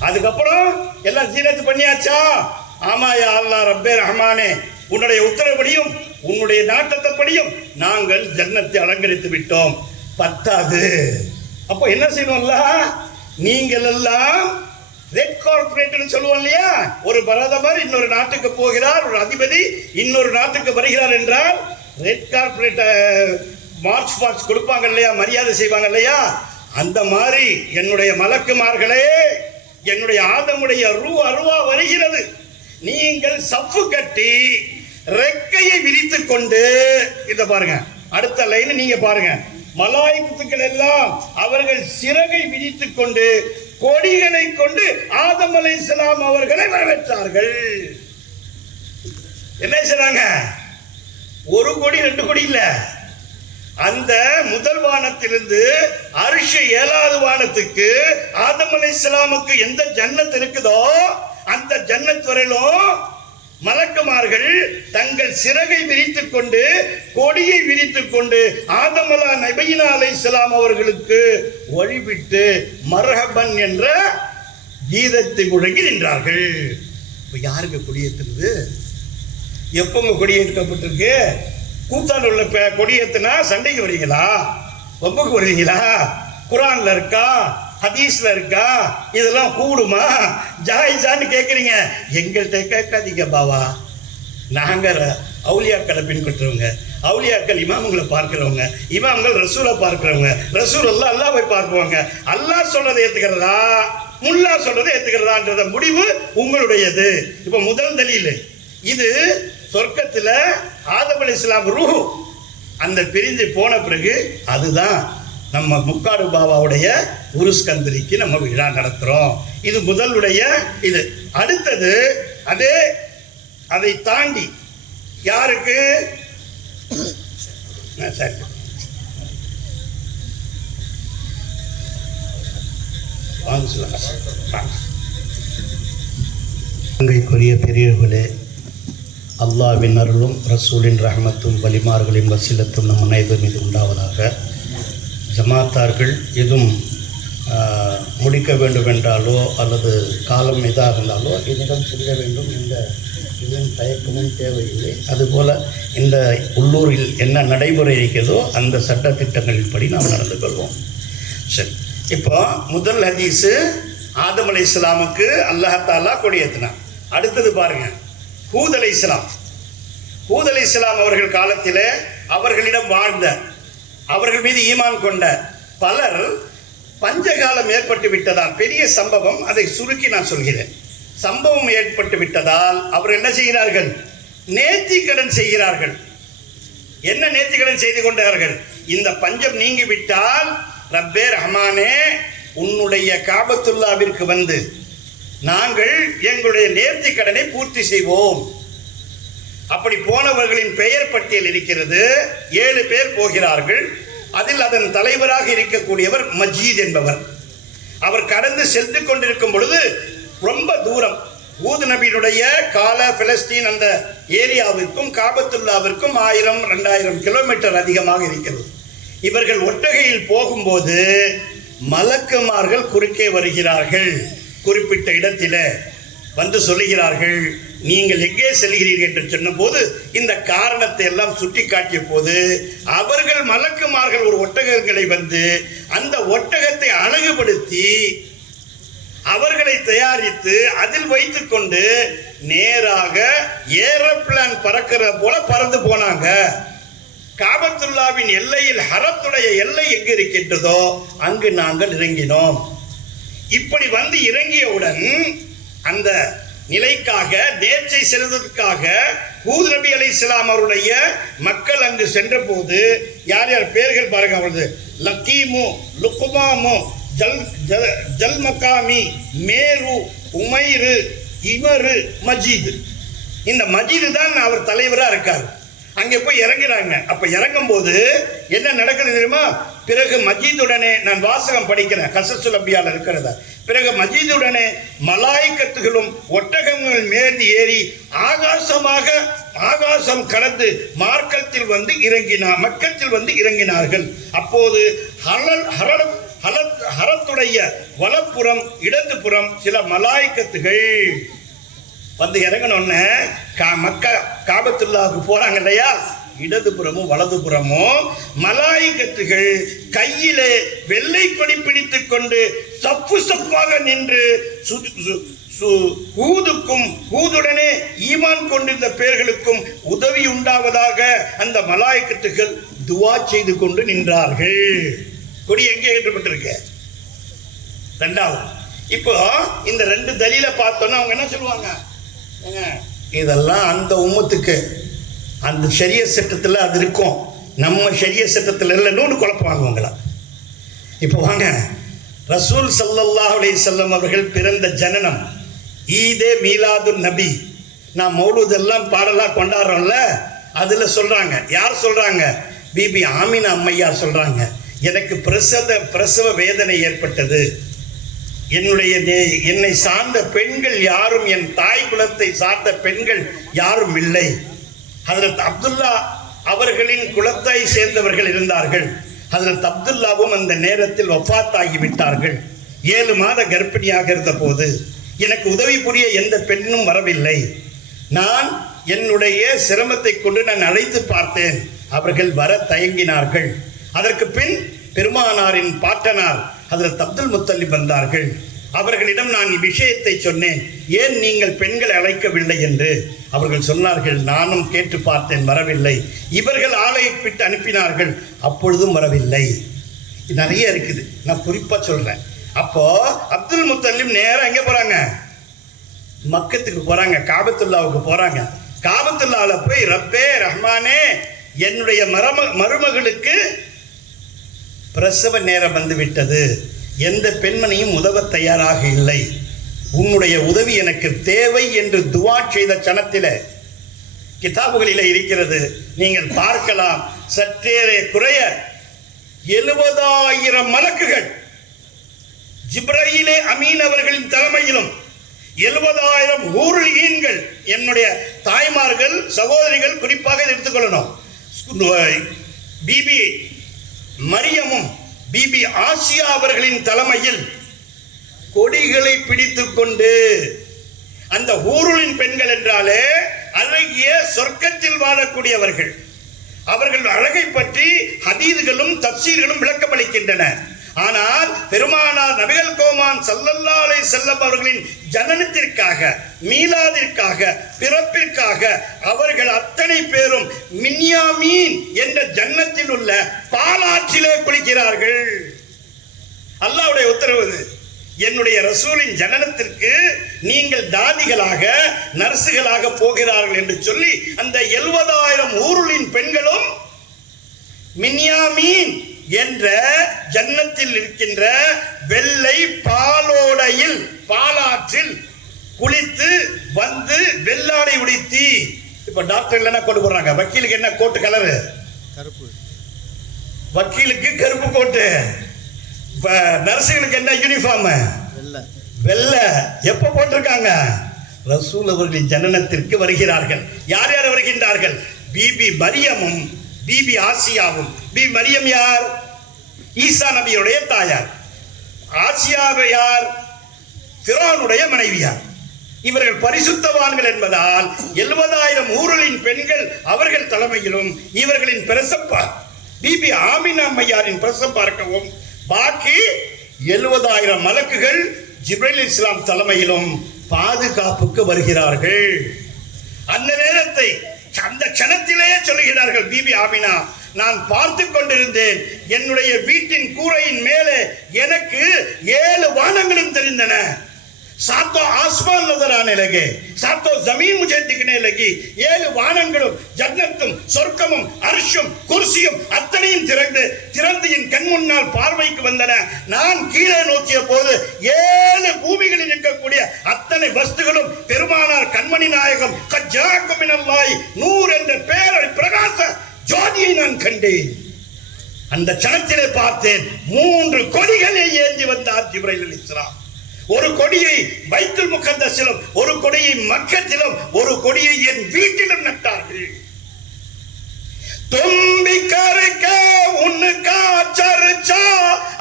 அதுக்கப்புறம் எல்லாம் ஜீனத்து பண்ணியாச்சா? ஆமா யா அல்லாஹ் ரப்பே ரஹ்மானே, உன்னுடைய உத்தரவுப்படியும் உன்னுடைய நாட்டத்தைப்படியும் நாங்கள் ஜன்னத்தை அலங்கரித்து விட்டோம். பத்தாது, அப்போ என்ன செய்யணும்ல, நீங்கள் எல்லாம் ரெட் கார்பரேட் சொல்லுவோம் இல்லையா, ஒரு பிரதமர் இன்னொரு நாட்டுக்கு போகிறார், ஒரு அதிபதி இன்னொரு நாட்டுக்கு வருகிறார் என்றால் ரெட் கார்பரேட் மார்ச் பாக்ஸ் கொடுப்பாங்க இல்லையா, மரியாதை செய்வாங்க இல்லையா, அந்த மாதிரி என்னுடைய மலக்குமார்களே, என்னுடைய ஆதமுடைய அருவா வருகிறது, நீங்கள் சப்பு கட்டி ரெக்கையை விரித்து கொண்டு, இத பாருங்க அடுத்த லைன் நீங்க பாருங்க, மலாயிகத்துக்கள் எல்லாம் அவர்கள் சிறகை விரித்துக் கொண்டு கொடிகளை கொண்டு ஆதம் அலைஹிஸ்ஸலாம் அவர்களை வரவேற்றார்கள். என்ன செய்றாங்க, ஒரு கொடி ரெண்டு கொடி இல்ல, அந்த முதல் வானத்திலிருந்து அரிஷ் 7வது வானத்துக்கு ஆதம் அலைஹிஸ்ஸலாமுக்கு எந்த ஜன்னத் இருக்குதோ அந்த ஜன்னத் வரையிலும் மலக்குமார்கள் தங்கள் சிறகை விரித்துக் கொண்டு கொடியை விரித்துக் கொண்டு ஆதம் அலைஹிஸ்ஸலாம் அவர்களுக்கு வழிவிட்டு மர்ஹபன் என்ற கீதத்தை முழங்கி நின்றார்கள். இப்ப யாருக்கு கொடியேற்றுறது, எப்பங்க கொடியேற்கப்பட்டிருக்கு? கூத்தாண்டுள்ள கொடியேற்றினா சண்டைக்கு வருவீங்களா, ஒப்புக்கு வருவீங்களா? குரான்ல இருக்கா, ஹதீஸ்ல இருக்கா? இதெல்லாம் கூடுமா? ஜாயிஸான்னு கேட்குறீங்க. எங்கள்கிட்ட கேட்காதீங்க பாவா, நாங்கள் அவுலியாக்களை பின்பற்றுறவங்க, அவுலியாக்கள் இமாம்களை பார்க்கிறவங்க, இமாம்கள் ரசூலை பார்க்கிறவங்க, ரசூல் அல்லாஹ்வை பார்க்குவாங்க. அல்லாஹ் சொல்றதை ஏற்றுக்கிறதா, முல்லா சொல்றதை ஏற்றுக்கிறதான்றத முடிவு உங்களுடையது. இப்போ முதல் தலீல் இது, சொர்க்கத்தில் ஆதம் அலைஹிஸ்ஸலாம் ரூஹ் அந்த பிரிஞ்சு போன பிறகு அதுதான் நம்ம முக்காடு பாபாவுடைய உருஸ்கந்தரிக்கு நம்ம விழா நடத்துறோம். இது முதலுடைய இது. அடுத்தது அதே அதை தாண்டி யாருக்கு, அங்கைக்குரிய பெரியவர்களே, அல்லாஹ்வின் அருளும் ரசூலின் ரஹமத்தும் வலிமார்களின் வசீலத்தும் நம் அனைவரும் மீது உண்டாவதாக. ஜமாத்தார்கள் எதுவும் முடிக்க வேண்டும் என்றாலோ அல்லது காலம் இதாக இருந்தாலோ என்னிடம் சொல்ல வேண்டும், இந்த இதன் தயக்கமும் தேவையில்லை. அதுபோல் இந்த உள்ளூரில் என்ன நடைமுறை இருக்கிறதோ அந்த சட்ட திட்டங்களின்படி நாம் நடந்து கொள்வோம். சரி, இப்போ முதல் ஹதீஸு ஆதம் அலைஹிஸ்ஸலாமுக்கு அல்லாஹ் தஆலா கொடியேற்றினான். அடுத்தது பாருங்கள், ஹூத் அலைஹிஸ்ஸலாம். ஹூத் அலைஹிஸ்ஸலாம் அவர்கள் காலத்தில் அவர்களிடம் வாழ்ந்த, அவர்கள் மீது ஈமான் கொண்ட பலர் பஞ்சகாலம் ஏற்பட்டு விட்டதால், பெரிய சம்பவம், அதை சுருக்கி நான் சொல்கிறேன். சம்பவம் ஏற்பட்டு விட்டதால் அவர் என்ன செய்கிறார்கள்? நேர்த்திக்கடன் செய்கிறார்கள். என்ன நேர்த்திக்கடன் செய்து கொண்டார்கள்? இந்த பஞ்சம் நீங்கிவிட்டால் ரப்பே ரஹ்மானே உன்னுடைய காபத்துல்லாவிற்கு வந்து நாங்கள் எங்களுடைய நேர்த்திக்கடனை பூர்த்தி செய்வோம். அப்படி போனவர்களின் பெயர் பட்டியல் இருக்கிறது. 7 பேர் போகிறார்கள். அதில் அதன் தலைவராக இருக்கக்கூடியவர் மஜீத் என்பவர். அவர் கடந்து சென்று கொண்டிருக்கும் பொழுது ரொம்ப தூரம், ஹூத் நபியினுடைய கால பிலஸ்தீன் அந்த ஏரியாவிற்கும் காபத்துல்லாவிற்கும் 1000-2000 கிலோமீட்டர் அதிகமாக இருக்கிறது. இவர்கள் ஒட்டகையில் போகும்போது மலக்குமார்கள் குறுக்கே வருகிறார்கள். குறிப்பிட்ட இடத்தில் வந்து சொல்லுகிறார்கள், நீங்கள் எங்கே செல்கிறீர்கள் என்று சொன்னபோது இந்த காரணத்தை எல்லாம் சுட்டி காட்டிய போது அவர்கள் மலக்குமார்கள் ஒரு ஒட்டகங்களை வந்து அந்த ஒட்டகத்தை அழகுபடுத்தி அவர்களை தயாரித்து அதில் வைத்துக் கொண்டு நேராக ஏரோப்ளான் பறக்கிற போல பறந்து போனாங்க. காபத்துல்லாவின் எல்லையில், ஹரத்துடைய எல்லை எங்கு இருக்கின்றதோ அங்கு நாங்கள் இறங்கினோம். இப்படி வந்து இறங்கியவுடன் அந்த நிலைக்காக, நேர்ச்சை செல்வதற்காக ஹூத் நபி அலைஹிஸ்ஸலாம் அவருடைய மக்கள் அங்கு சென்ற போது யார் யார் பேர்கள் பாருங்க. அவரது லக்கீமு, லுக்மாமு, ஜல் மக்காமி, மேரு, உமைரு, இமரு, மஜீது. இந்த மஜீது தான் அவர் தலைவராக இருக்கார். அங்கே போய் இறங்குறாங்க. அப்போ இறங்கும் போது என்ன நடக்குது தெரியுமா? பிறகு மஜீதுடனே, நான் வாசகம் படிக்கிறேன், கஸஸுல் அன்பியால இருக்கிறதா. பிறகு மஜீதுடனே மலாய்க்கத்துகளும் ஒட்டகங்கள் மேல் ஏறி ஆகாசம் கடந்து மார்க்கத்தில் வந்து மக்கத்தில் வந்து இறங்கினார்கள். அப்போது ஹரத்துடைய வலப்புறம் இடதுபுறம் சில மலாய்க்கத்துகள் வந்து இறங்கினோன்னு காபத்துல்லாவுக்கு போறாங்க இல்லையா, இடதுபுறமும் வலதுபுறமும் மலாய்க்கத்துகள் கையிலே வெள்ளை கொடி பிடித்துக் கொண்டு சப்பு சப்பாக நின்று ஹூதுக்கும் ஹூதுடனே ஈமான் கொண்டிருந்த பேர்களுக்கும் உதவி உண்டாவதாக அந்த மலாய்க்கத்துகள் துவா செய்து கொண்டு நின்றார்கள். கொடி எங்கே ஏற்றப்பட்டிருக்கு? 2வது. இப்போ இந்த 2 தலீலை பார்த்தோன்னா அவங்க என்ன சொல்லுவாங்க? இதெல்லாம் அந்த உம்மத்துக்கு அந்த ஷரிய சட்டத்தில் அது இருக்கும், நம்ம ஷரிய சட்டத்தில் இல்லைன்னு குழப்பம் வாங்குவாங்களா? இப்போ வாங்க, ரசூல் ஸல்லல்லாஹு அலைஹி வஸல்லம் அவர்கள் பிறந்த ஜனனம் ஈதே மீலாதுன் நபி. நான் மௌலூதெல்லாம் பாடலாக கொண்டாடுறோம்ல, அதில் சொல்கிறாங்க. யார் சொல்கிறாங்க? பிபி ஆமினா அம்மையார் சொல்கிறாங்க, எனக்கு பிரசவ வேதனை ஏற்பட்டது. என்னை சார்ந்த பெண்கள் யாரும், என் தாய் குலத்தை சார்ந்த பெண்கள் யாரும் இல்லை. ஹஜ்ரத் அப்துல்லா அவர்களின் குலத்தை சேர்ந்தவர்கள் இருந்தார்கள். ஹஜ்ரத் அப்துல்லாவும் அந்த நேரத்தில் வஃபாத்தாகிவிட்டார்கள். 7 மாத கர்ப்பிணியாக இருந்த போது எனக்கு உதவி புரிய எந்த பெண்ணும் வரவில்லை. நான் என்னுடைய சிரமத்தை கொண்டு நான் அழைத்து பார்த்தேன், அவர்கள் வர தயங்கினார்கள். அதற்கு பின் பெருமானாரின் பாட்டனார் ஹஜ்ரத் அப்துல் முத்தலிப் வந்தார்கள். அவர்களிடம் நான் விஷயத்தை சொன்னேன், ஏன் நீங்கள் பெண்களை அழைக்கவில்லை என்று. அவர்கள் சொன்னார்கள், நானும் கேட்டு பார்த்தேன், வரவில்லை. இவர்கள் ஆளை விட்டு அனுப்பினார்கள், அப்பொழுதும் வரவில்லை. நிறைய இருக்குது, நான் குறிப்பாக சொல்கிறேன். அப்போ அப்துல் முத்தலிப் நேராக எங்கே போகிறாங்க? மக்கத்துக்கு போகிறாங்க, காபத்துல்லாவுக்கு போகிறாங்க. காபத்துல்லாவில் போய் ரப்பே ரஹ்மானே, என்னுடைய மருமகளுக்கு பிரசவ நேரம் வந்துவிட்டது, எந்த பெண்மணியும் உதவ தயாராக இல்லை, உன்னுடைய உதவி எனக்கு தேவை என்று துவா செய்த சனத்தில் கிதாபுகளில் இருக்கிறது, நீங்கள் பார்க்கலாம். சற்றே குறைய 70,000 மலக்குகள் ஜிப்ரீலே அமீன் அவர்களின் தலைமையிலும் 70,000 ஊருல் ஈன்கள். என்னுடைய தாய்மார்கள் சகோதரிகள் குறிப்பாக இதை எடுத்துக்கொள்ளணும். பிபி மரியமும் பிபி ஆசியா அவர்களின் தலைமையில் கொடிகளை பிடித்துக் கொண்டு, அந்த ஊருளின் பெண்கள் என்றாலே அழகிய சொர்க்கத்தில் வாழக்கூடியவர்கள். அவர்கள் அழகை பற்றி ஹதீதுகளும் தப்சீர்களும் விளக்கமளிக்கின்றன. ஆனால் பெருமானார் நபிகள் கோமான் ஸல்லல்லாஹு அலைஹி வஸல்லம் அவர்களின் ஜனனத்திற்காக, மீலாதிற்காக, பிறப்பிற்காக அவர்கள் அத்தனை பேரும் மின்யாமீன் என்ற ஜன்னத்தில் உள்ள பாலாற்றிலே குளிக்கிறார்கள். அல்லாஹ்வுடைய உத்தரவு. என்னுடைய ரசூலின் ஜனனத்திற்கு நீங்கள் தாதிகளாக, நர்சுகளாக போகிறார்கள் என்று சொல்லி அந்த 70,000 ஊருளின் பெண்களும் மின்யாமீன் என்ற ஜன்னத்தில் இருக்கின்ற வெள்ளை பாலோடையில், பாலாற்றில் குளித்து வந்து வெள்ளாடை உடுத்தி. இப்ப டாக்டர் என்ன கொண்டு போறாங்க? வக்கீலுக்கு என்ன கோட்டு கலரு? கருப்பு. வக்கீலுக்கு கருப்பு கோட்டு. இப்ப நர்சுகளுக்கு என்ன யூனிஃபார்ம்? வெள்ளை. எப்ப போட்டிருக்காங்க? ரசூல் அவர்களின் ஜனனத்திற்கு வருகிறார்கள். யார் யார் வருகின்றார்கள்? பிபி மரியமும் பிபி ஆசியாவும். பிபி மரியம் யார்? ஈசா நபியுடைய தாயார். ஆசியாவை யார்? ஃபிரௌனுடைய மனைவியார். இவர்கள் பரிசுத்தவான்கள் என்பதால் 70,000 ஊருளின் பெண்கள் அவர்கள் தலைமையிலும் இவர்களின் பிரசப்பார் பிபி ஆமினா அம்மையாரின் பிரசப்பார்க்கவும், பாக்கி 70,000 மலக்குகள் ஜிப்ரீல் இஸ்லாம் தலைமையிலும் பாதுகாப்புக்கு வருகிறார்கள். அந்த நேரத்தை அந்த க்ஷணத்திலேயே சொல்லுகிறார்கள் பிபி ஆமினா, நான் பார்த்து கொண்டிருந்தேன், என்னுடைய வீட்டின் கூரையின் மேலே எனக்கு 7 வானங்களும் தெரிந்தன. सातों आसमान नजर आने लगे, सातों जमीन मुझे दिखने लगी. 7 வானங்களும் ஜன்னத்தும் சொர்க்கமும் அர்ஷும் குர்சியும் அத்தனையும் திறந்து என் கண் முன்னால் பார்வைக்கு வந்தன. நான் கீழே நோக்கிய போது 7 பூமிகளில் இருக்கக்கூடிய அத்தனை வஸ்துகளும் பெருமானார் கண்மணி நாயகம் கஜ்ஜாக்கும் மினல்லாஹி நூர் என்ற பேரொளி பிரகாச ஜோதியை நான் கண்டேன். அந்த க்ஷணத்திலே பார்த்தேன் 3 கொடிகளை ஏந்தி வந்தார் ஜிப்ரீல் அலைஹிஸ்ஸலாம். ஒரு கொடியை பைத்துல் முகத்தஸிலும், ஒரு கொடியை மக்கத்திலும், ஒரு கொடியை என் வீட்டிலும் நட்டார்கள். तुम भी करके उनका चर्चा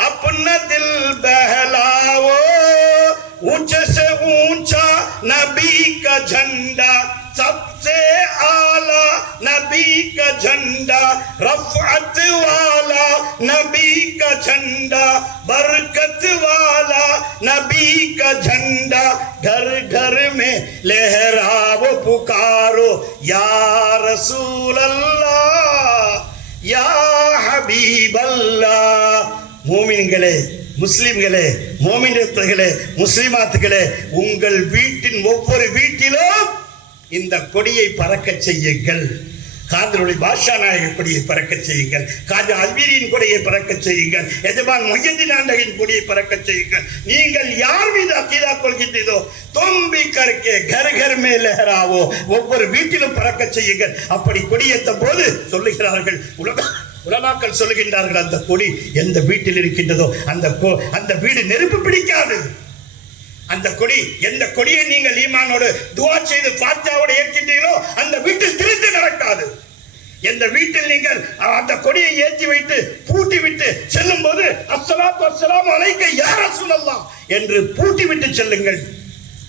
अपना दिल बहलाओ, ऊंचे से ऊंचा नबी का झंडा, सबसे आला नबी का झंडा, रफ़अत वाला नबी का झंडा, बरकत वाला नबी का झंडा, घर घर में लहराओ पुकारो या रसूल अल्लाह या हबीब अल्लाह. மூமின்களே, முஸ்லிம்களே, மோமினத்துகளே, முஸ்லிமாத்துகளே, உங்கள் வீட்டின் ஒவ்வொரு வீட்டிலும் இந்த கொடியை பறக்க செய்யுங்கள். காதலுடைய பாஷா நாயக கொடியை பறக்க செய்யுங்கள். காஜா அல்வீரியின் கொடியை பறக்க செய்யுங்கள். எஜமான் முஹியத்தீன் ஆண்டகின் கொடியை பறக்க செய்யுங்கள். நீங்கள் யார் மீது அக்கீதா கொள்கின்றீரோ தொம்பி கற்கே கர் கர் மே லஹராவோ, ஒவ்வொரு வீட்டிலும் பறக்க செய்யுங்கள். அப்படி கொடியேற்றும் போது சொல்லுகிறார்கள், உலமாக்கள் சொல்லுகின்றார்கள், அந்த கொடி எந்த வீட்டில் இருக்கின்றதோ அந்த வீடு நெருப்பு பிடிக்காது. அந்த கொடி, எந்த கொடியை நீங்கள் ஈமானோடு துஆ செய்து ஃபாத்தியாவோடு ஏற்கின்றீர்களோ அந்த வீட்டில் திருட்டு நடக்காது. எந்த வீட்டில் நீங்கள் அந்த கொடியை ஏற்றி வைத்து பூட்டி விட்டு செல்லும் போது அஸ்ஸலாத்து வஸ்ஸலாமு அலைக்க யா ரசூலல்லாஹ் என்று பூட்டி விட்டு செல்லுங்கள்.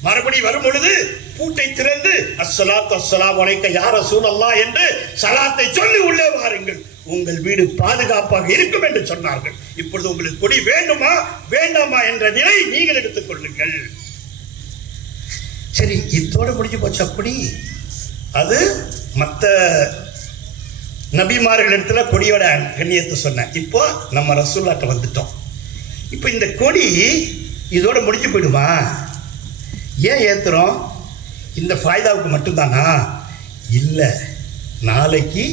மறுபடி வரும் பொழுது பூட்டை திறந்து அஸ்ஸலாத்து வஸ்ஸலாமு அலைக்க யா ரசூலல்லாஹ் என்று சலாத்தை சொல்லி உள்ளே வாருங்கள். உங்கள் வீடு பாதுகாப்பாக இருக்கும் என்று சொன்னார்கள். இப்பொழுது உங்களுக்கு கொடி வேண்டுமா வேண்டாமா என்ற நிலை நீங்கள் எடுத்துக் கொள்ளுங்கள். சரி, இதோட முடிஞ்சு போச்சு. அப்படி அது மற்ற நபிமார்கள் இடத்துல கொடியோட கண்ணியத்தை சொன்னேன். இப்போ நம்ம ரசூலுல்லாஹ்ட்ட வந்துட்டோம். இப்போ இந்த கொடி இதோட முடிஞ்சு போயிடுமா? ஏன் ஏத்துறோம்? இந்த ஃபாய்தாவுக்கு மட்டும்தானா? இல்லை, நாளைக்கு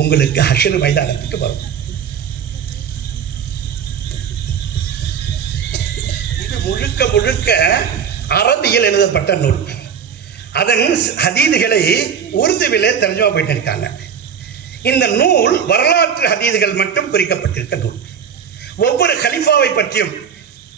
உங்களுக்கு ஹஷர் மைதானத்துக்கு வரும். இது முழுக்க முழுக்க அரபியில் எழுதப்பட்ட நூல். அதன் ஹதீதுகளை உருதுவிலே தர்ஜுமா பண்ணியிருக்காங்க. இந்த நூல் வரலாற்று ஹதீதுகள் மட்டும் குறிக்கப்பட்டிருக்க நூல். ஒவ்வொரு கலிஃபாவை பற்றியும்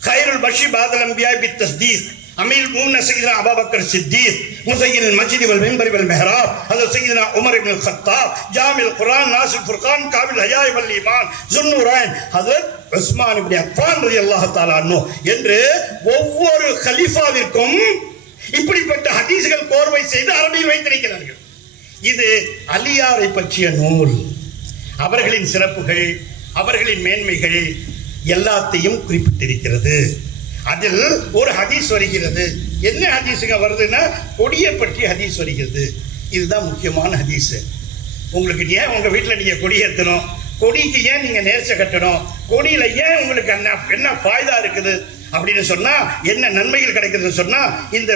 கைருல் பஷி பாதல் அம்பியா பி தஸ்தீக் அமீர் முஃமினீன் சையதுனா அபூபக்கர் சித்தீக், முஸையினுல் மஸ்ஜித் வல் மின்பர் வல் மிஹ்ராப், ஹஜ்ரத் சையதுனா உமர் இப்னுல் கத்தாப், ஜாமில் குர்ஆன், நாசிர் ஃபுர்கான், காபில் ஹயா வல் ஈமான், ஸுன்னூரைன், ஹஜ்ரத் உஸ்மான் இப்னு அஃபான் ரலியல்லாஹு தஆலா அன்ஹு என்று ஒவ்வொரு கலீஃபாவிற்கும் இப்படிப்பட்ட ஹதீஸ்கள் கோர்வை செய்து அரபியில் வைத்திருக்கிறார்கள். இது அலியாரை பற்றிய நூல். அவர்களின் சிறப்புகள், அவர்களின் மேன்மைகள் எல்லாத்தையும் குறிப்பிட்டிருக்கிறது. அதில் ஒரு ஹதீஸ் வருகிறது. என்ன ஹதீஸுங்க வருதுன்னா, கொடியை பற்றி ஹதீஸ் வருகிறது. இதுதான் முக்கியமான ஹதீஸ். உங்களுக்கு ஏன் உங்க வீட்டில் நீங்க கொடி ஏற்றணும், கொடிக்கு ஏன் நீங்க நேர்ச்சை கட்டணும், கொடியில ஏன் உங்களுக்கு என்ன ஃபாய்தா இருக்குது அப்படின்னு சொன்னா, என்ன நன்மைகள் கிடைக்குதுன்னு சொன்னா, இந்த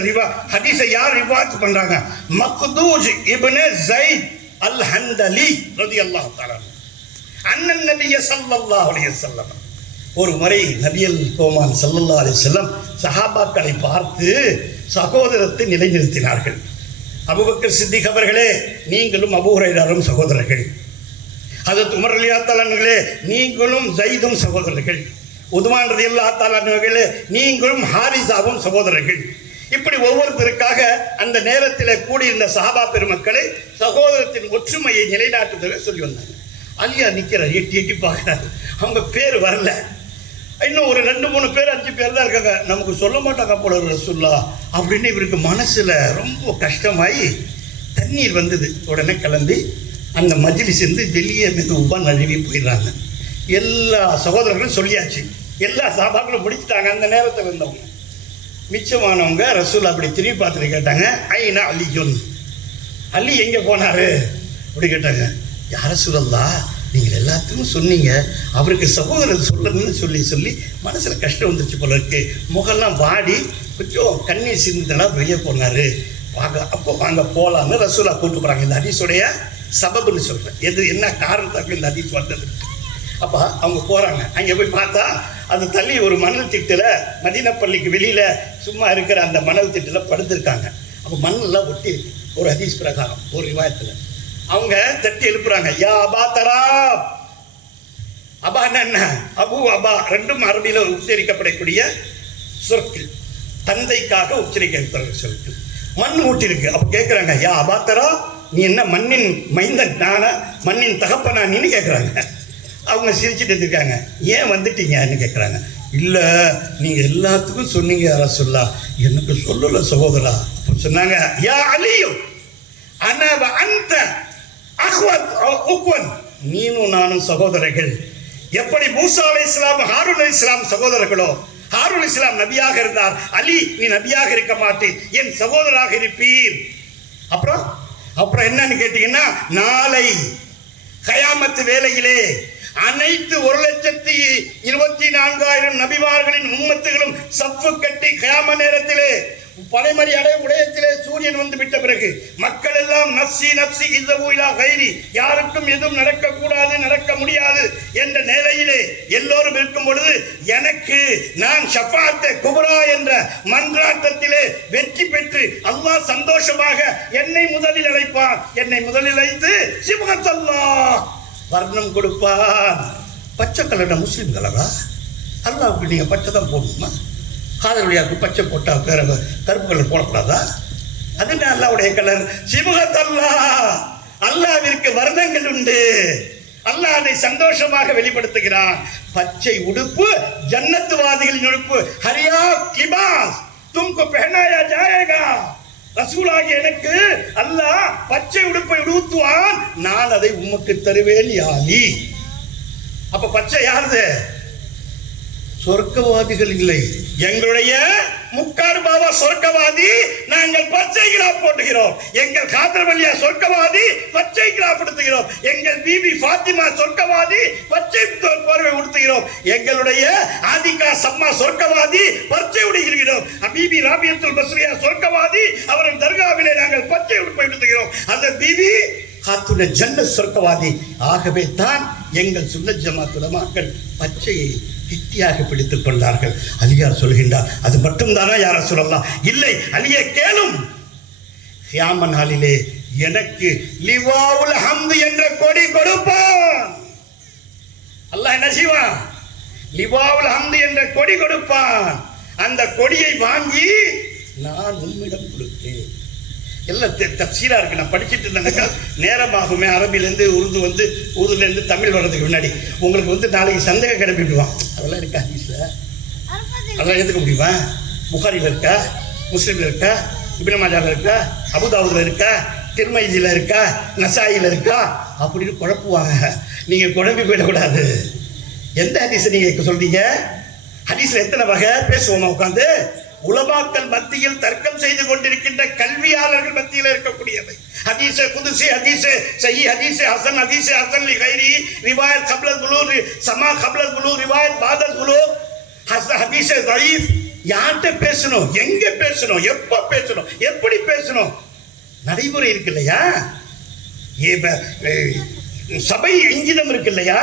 ஹதீஸை யார் ரிவாயத் பண்றாங்க? மக்தூஜ் இப்னு ஸைத் அல் ஹந்தலி ரலியல்லாஹு தஆலா அன்னன் நபிய ஸல்லல்லாஹு அலைஹி வஸல்லம். ஒரு முறை நபியல் கோமான் ஸல்லல்லாஹு அலைஹி வஸல்லம் சஹாபாக்களை பார்த்து சகோதரத்தை நிலைநிறுத்தினார்கள். அபூபக்கர் சித்திக் அவர்களே, நீங்களும் அபூ ஹுரைராவும் சகோதரர்கள். ஹஜ்ரத் உமர் ரலியல்லாஹு தஆலா அவர்களே, நீங்களும் ஸைதும் சகோதரர்கள். உதுமான் ரலியல்லாஹு தஆலா அவர்களே, நீங்களும் ஹாரிஸாவும் சகோதரர்கள். இப்படி ஒவ்வொருத்தருக்காக அந்த நேரத்தில் கூடியிருந்த சஹாபா பெருமக்களை சகோதரத்தின் ஒற்றுமையை நிலைநாட்டுவதாக சொல்லி வந்தாங்க. அலியா நிற்கிறார், எட்டி எட்டி பார்க்குறாரு. அவங்க பேர் வரல. இன்னும் ஒரு 2-3 பேர் 5 பேர் தான் இருக்காங்க. நமக்கு சொல்ல மாட்டாங்க போல ரசூல்லா அப்படின்னு இவருக்கு மனசில் ரொம்ப கஷ்டமாகி தண்ணீர் வந்தது. உடனே கிளம்பி அந்த மஜ்லிஸ் இருந்து வெளியே மெதுவாக நழுவி போயிடுறாங்க. எல்லா சகோதரர்களும் சொல்லியாச்சு, எல்லா சாபாக்களும் முடிச்சுட்டாங்க. அந்த நேரத்தில் இருந்தவங்க மிச்சமானவங்க ரசூல் அப்படி திரும்பி பார்த்துட்டு கேட்டாங்க, ஐனா அலியுன், அலி எங்கே போனாரு அப்படி கேட்டாங்க. யார சொல்லலா, நீங்கள் எல்லாத்துக்கும் சொன்னீங்க, அவருக்கு சகோதரர் சொல்லணும்னு சொல்லி சொல்லி மனசில் கஷ்டம் வந்துருச்சு போல இருக்கு, முகெல்லாம் வாடி கொஞ்சம் கண்ணீர் சிந்தெல்லாம் வெளியே போனாரு, வாங்க அப்போ வாங்க போகலான்னு ரசூலா கூப்பிட்டு போகிறாங்க. இந்த ஹதீஸுடைய சபபுன்னு சொல்கிறேன், எது என்ன காரணத்தாக்கு இந்த ஹதீஸ் வந்தது. அப்போ அவங்க போகிறாங்க. அங்கே போய் பார்த்தா அது தள்ளி ஒரு மணல் திட்டில், மதீனா பள்ளிக்கு வெளியில் சும்மா இருக்கிற அந்த மணல் திட்டில் படுத்திருக்காங்க. அப்போ மண்ணெல்லாம் ஒட்டி இருக்கு. ஒரு ஹதீஸ் பிரகாரம் ஒரு ரிவாயத்தில் அவங்க தட்டி எழுப்புறாங்க, யா அபா தராப். அபா என்ன, அபு அபா ரெண்டும் அரபியில் உச்சரிக்கப்படக்கூடிய சொற்கள், தந்தைக்காக உச்சரிக்க சொற்கள். மண் ஊட்டிருக்கு. அப்போ கேட்குறாங்க, யா அபா தரா, நீ என்ன மண்ணின் மைந்தன் நானா, மண்ணின் தகப்பனா நீன்னு கேட்குறாங்க. அவங்க சிரிச்சுட்டு இருக்காங்க. ஏன் வந்துட்டீங்கன்னு கேட்குறாங்க. இல்லை, நீங்கள் எல்லாத்துக்கும் சொன்னீங்க யாரா சொல்லா, எனக்கு சொல்லலை சகோதரா. அப்போ சொன்னாங்க, யா அலியு அன வ அன்த அஹ்வத் உக்வன், நீனும் நானும் சகோதரர்கள். எப்படி மூசா அலைஹிஸ்ஸலாம் ஹாரூன் அலைஹிஸ்ஸலாம் சகோதரர்களோ, ஹாரூன் அலைஹிஸ்ஸலாம் நபியாக இருந்தார், அலி நீ நபியாக இருக்க மாட்டீர், என் சகோதராக இருப்பீர். அப்புறம் என்னன்னு கேட்டீங்கன்னா, நாளை கயாமத்து வேளையிலே அனைத்து 1,24,000 நபிமார்களின் உம்மத்துகளும் சஃப்பு கட்டி கயாம நேரத்திலே பனைமணி உடையத்திலே சூரியன் வந்து விட்ட பிறகு மக்கள் எல்லாம் நப்சி நப்சி இஸபூலா கைரி, யாருக்கும் எதுவும் நடக்கக்கூடாது, நடக்க முடியாது என்ற நிலையிலே எல்லோரும் இருக்கும் பொழுது, எனக்கு நான் ஷஃபாஅத்தே குப்ரா என்ற மன்றாட்டத்திலே வெற்றி பெற்று அல்லாஹ் சந்தோஷமாக என்னை முதலில் அழைப்பான். என்னை முதலில் அழைத்து சிபகத்தல்லாஹ் வர்ணம் கொடுப்பான். பச்சை கலர்னா முஸ்லீம் கலரா? அல்லாவுக்கு நீங்கள் பச்சை தான் போடணுமா? காதலியாவுக்கு பச்சை போட்டால் வேற கருப்பு கலர் போடக்கூடாதா? அதுன்னு அல்லாவுடைய கலர். சிபகத்தல்லா, அல்லாவிற்கு வர்ணங்கள் உண்டு. அல்லாஹ் அதை சந்தோஷமாக வெளிப்படுத்துகிறான். பச்சை உடுப்பு ஜன்னத்துவாதிகளின் உடுப்பு. ஹரியா லிபாஸ் தும்கு பெஹனாயா ஜாயேகா. ரசூலாகி எனக்கு அல்லாஹ் பச்சை உடுப்பை உடுத்துவான், நான் அதை உமக்கு தருவேன் யாலி. அப்ப பச்சை யாருது? சொர்க்கவாதிகள் இல்லை. எங்களுடைய முக்காடு பாபா சொர்க்கவாதி, நாங்கள் பச்சை கிராப் போட்டுகிறோம். எங்கள் காதர் வலியா சொர்க்கவாதி, பச்சை கிராப் உடுத்துகிறோம். எங்கள் பிபி ஃபாத்திமா சொர்க்கவாதி, பச்சை போர்வை உடுத்துகிறோம். எங்களுடைய ஆதிகா சம்மா சொர்க்கவாதி, பச்சை உடுகிறோம். பிபி ராபியத்துல் பஸ்ரியா சொர்க்கவாதி, அவரின் தர்காவிலே நாங்கள் பச்சை உடுப்பை உடுத்துகிறோம். அந்த பிபி காத்துன ஜன்னத் சொர்க்கவாதி. ஆகவே தான் எங்கள் சுன்னத் ஜமாத் உலமாக்கள் பச்சையை கிட்டியாக பிடித்துக் கொண்டார்கள். அலியார் சொல்கின்றார், அது மட்டும்தானா யார சொல்லலாம்? இல்லை, அலியே கேளும், கியாம நாளிலே எனக்கு லிவாவுல் ஹம்து என்ற கொடி கொடுப்பான். அல்லாஹ் என்ன செய்வான்? லிவாவுல் ஹம்து என்ற கொடி கொடுப்பான். அந்த கொடியை வாங்கி நான் உம்மிடம் கொடுத்தேன். எல்லாம் தப்சீரா இருக்கு. நான் படிச்சுட்டு இருந்தேன்னாக்கா நேரமாகுமே. அரபிலேருந்து உருது வந்து உருதுலேருந்து தமிழ் வர்றதுக்கு முன்னாடி உங்களுக்கு நாளைக்கு சந்தேகம் கிளப்பிடுவான். அதெல்லாம் இருக்கா ஹதீஸ்ல? அதெல்லாம் ஏற்றுக்க முடியுமா? புகாரியில் இருக்கா? முஸ்லீமில் இருக்கா? இப்னு மாஜாவில் இருக்கா? அபுதாவுதில் இருக்கா? திருமதியில் இருக்கா? நசாயில இருக்கா? அப்படின்னு குழப்புவாங்க. நீங்கள் குழம்பி போயிடக்கூடாது. எந்த ஹதீஸை நீங்கள் சொல்றீங்க? ஹதீஸ்ல எத்தனை வகை பேசுவோமா உட்காந்து? உலமாக்கள் மத்தியில் தர்க்கம் செய்து கொண்டிருக்கின்ற கல்வியாளர்கள் மத்தியில் இருக்கக்கூடியவை. ஹதீஸே குதுசி, ஹதீஸே சஹீஹ், ஹதீஸே ஹசன், ஹதீஸே ஹசன் லி கைரி, ரிவாயத் கப்லல் புலூக், சமா கப்லல் புலூக், ரிவாயத் பாதல் புலூக், ஹதீஸே தஈஃப். யார்கிட்ட பேசணும், எங்க பேசணும், எப்ப பேசணும், எப்படி பேசணும், நடைமுறை இருக்கு இல்லையா? சபை இங்கிதம் இருக்கு இல்லையா?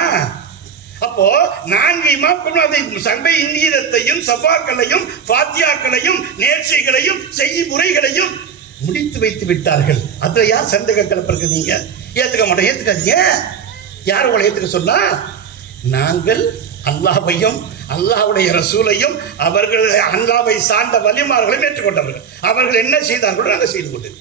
அப்போ 4 இமாம்களும் அதை சபை இங்கீதத்தையும் சஃபாக்களையும் ஃபாத்தியாக்களையும் நேர்ச்சிகளையும் செய்முறைகளையும் முடித்து வைத்து விட்டார்கள். அதுல யார் சந்தேகம் கிளப்பிருக்கு? நீங்க ஏத்துக்க மாட்டோம். ஏத்துக்காதீங்க. யார் உங்களை ஏத்துக்க சொன்னா? நாங்கள் அல்லாஹ்வையும் அல்லாஹ்வுடைய ரசூலையும் அவர்கள் அல்லாஹ்வை சார்ந்த வலிமார்களையும் ஏற்றுக்கொண்டவர்கள். அவர்கள் என்ன செய்தார்களோ நாங்கள் செய்து கொண்டது.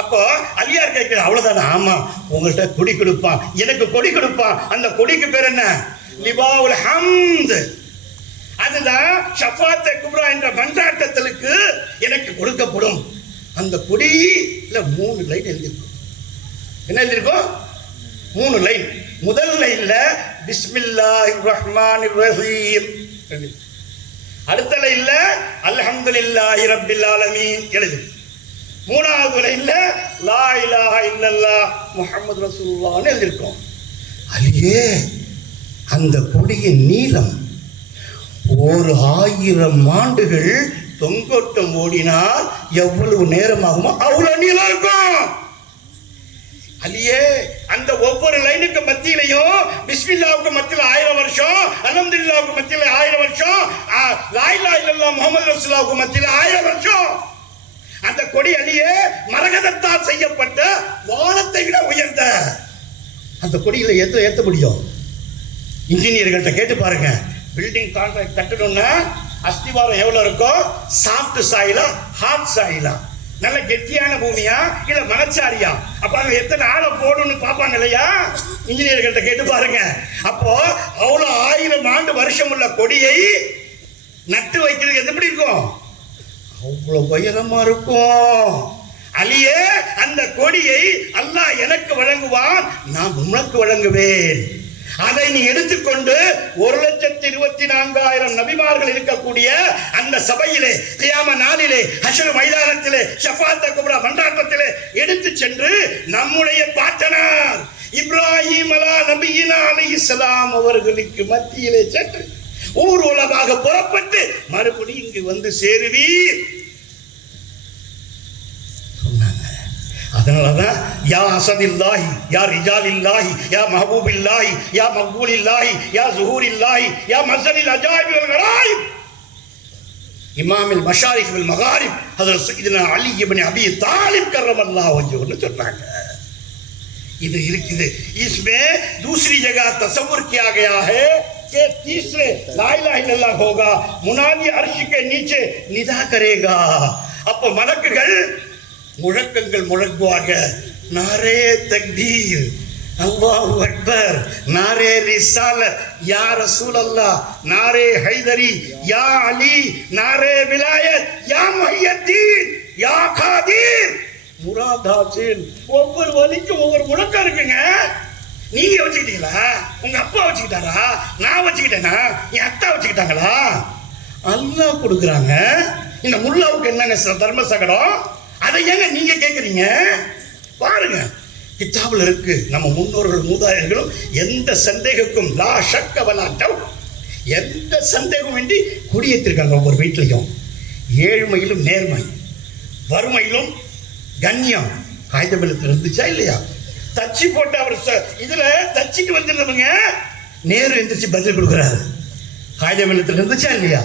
அப்போ அலியார் கேட்கிற அவ்வளவுதானே? ஆமா, உங்கள்கிட்ட கொடி கொடுப்பான், எனக்கு கொடி கொடுப்பான். அந்த கொடிக்கு பேர் என்ன? லிவாவுல் ஹம்த். அதுதான் ஷஃபாத்தே குப்ரா என்ற மன்றாட்டத்திற்கு எனக்கு கொடுக்கப்படும். அந்த கொடியில 3 லைன் எழுதியிருக்கும். என்ன எழுதியிருக்கும்? 3 லைன். முதல் லைன்ல பிஸ்மில்லாஹிர் ரஹ்மானிர் ரஹீம், அடுத்த லைன்ல அல்ஹம்துலில்லாஹி ரப்பில் ஆலமீன் எழுது. 3வது லைன்ல லா இலாஹ இல்லல்லாஹ் முஹம்மது ரசூலுல்லாஹ்னு எழுதியிருக்கோம். அலியே, அந்த கொடியின் நீளம் 1000 ஆண்டுகள் தொங்கோட்டம் ஓடினால் எவ்வளவு நேரமாகுமோ அவ்வளவு நீளம் இருக்கும். அலியே, அந்த ஒவ்வொரு லைனுக்கு மத்தியிலையும் பிஸ்மில்லாவுக்கு மத்தியில் 1000 வருஷம், அல்ஹம்துலில்லாஹ்வுக்கு மத்தியில் 1000 வருஷம், லா இலாஹ இல்லல்லாஹ் முஹம்மது ரசூலுல்லாஹ்வுக்கு மத்தியில் 1000 வருஷம். அந்த கொடி அலியே மரகதத்தால் செய்யப்பட்ட வானத்தை விட உயர்ந்த அந்த கொடியில ஏத்த முடியும். இன்ஜினியர்கள்ட்ட கேட்டு பாருங்க. பில்டிங் கான்ட்ராக்ட் கட்டணும்னா அஸ்திவாரம் எவ்வளவு இருக்கும்? சாஃப்ட் சாயிலா, ஹார்ட் சாயிலா, நல்ல கெட்டியான பூமியா இல்ல மணச்சாரியா? அப்ப அங்க எத்தனை ஆளை போடணும்னு பாப்பாங்க இல்லையா? இன்ஜினியர்கள்ட்ட கேட்டு பாருங்க. அப்போ அவ்வளவு 1000 ஆண்டு வருஷம் உள்ள கொடியை நட்டு வைக்கிறது எப்படி இருக்கும்? அவ்வளவு உயரமா இருக்கும். அலியே, அந்த கொடியை அல்லாஹ் எனக்கு வழங்குவான், நான் உனக்கு வழங்குவேன். அதை நீ எடுத்துக்கொண்டு 1,24,000 நபிமார்கள் இருக்கக்கூடிய அந்த சபையிலே, கியாம நாளிலே, ஹஷ்ர் மைதானத்திலே, ஷஃபாத்தே குப்ரா மன்றாட்டத்திலே எடுத்து சென்று நம்முடைய பாட்டனார் இப்ராஹிம் அலா நபியினா அலைஹிஸ்ஸலாம் அவர்களுக்கு மத்தியிலே சென்று ஊர்வலமாக புறப்பட்டு மறுபடி இங்கு வந்து சேருவீர் சொன்னாங்க. அதனாலதான் யா அசதில்லாஹி, யா ரிஜாலில்லாஹி, யா மஹபூபில்லாஹி, யா மக்பூலில்லாஹி, யா ஸுஹூரில்லாஹி, யா மஸலில் அஜாயிப் வல் கராயிப், இமாமில் மஷாரிக் வல் மகாரிப் ஹஜ்ரத் சய்யிதுனா அலி இப்னு அபி தாலிப் கர்ரமல்லாஹு வஜ்ஹுன்னு சொன்னாங்க. இது இருக்குது. इसमें दूसरी जगह तसव्वुर किया गया है कि तीसरे ला इलाहा इल्लल्लाह होगा, मुनादी अर्श के नीचे निदा करेगा. அப்ப மலக்குகள் முழக்கங்கள் முழங்குவார்கள். நாரே தக்பீர், அல்லாஹு அக்பர், நாரே ரிசாலத், யா ரசூலல்லாஹ், நாரே ஹைதரி, யா அலி, நாரே விலாயத், யா முஹியத்தீன், யா காதீர், முராதாசின். ஒவ்வொரு வலிக்கும் ஒவ்வொரு முழக்கம் இருக்குங்க. நீங்க வச்சுக்கிட்டீங்களா? உங்க அப்பா வச்சுக்கிட்டாரா? நான் வச்சுக்கிட்டேனா? என் அத்தா வச்சுக்கிட்டாங்களா? அல்லாஹ் கொடுக்குறாங்க. இந்த முல்லாவுக்கு என்னங்க தர்ம சகடம்? அதை ஏங்க நீங்க கேட்குறீங்க? பாருங்க, கிதாபுல இருக்கு. நம்ம முன்னோர்கள் மூதாதையர்களும் எந்த சந்தேகக்கும் லா ஷக்க வலா டவுட், எந்த சந்தேகம் இன்றி குடியேற்றிருக்காங்க. ஒவ்வொரு வீட்லையும் ஏழ்மையிலும் நேர்மை, வறுமையிலும் கண்ணியம். காகிதத்தில் இருந்துச்சா இல்லையா? தச்சு போட்டு அவர் இதுல தச்சுக்கு வந்திருந்தவங்க நேரு எந்திரிச்சு பதில் கொடுக்குறாரு. காகிதத்தில் இருந்துச்சா இல்லையா?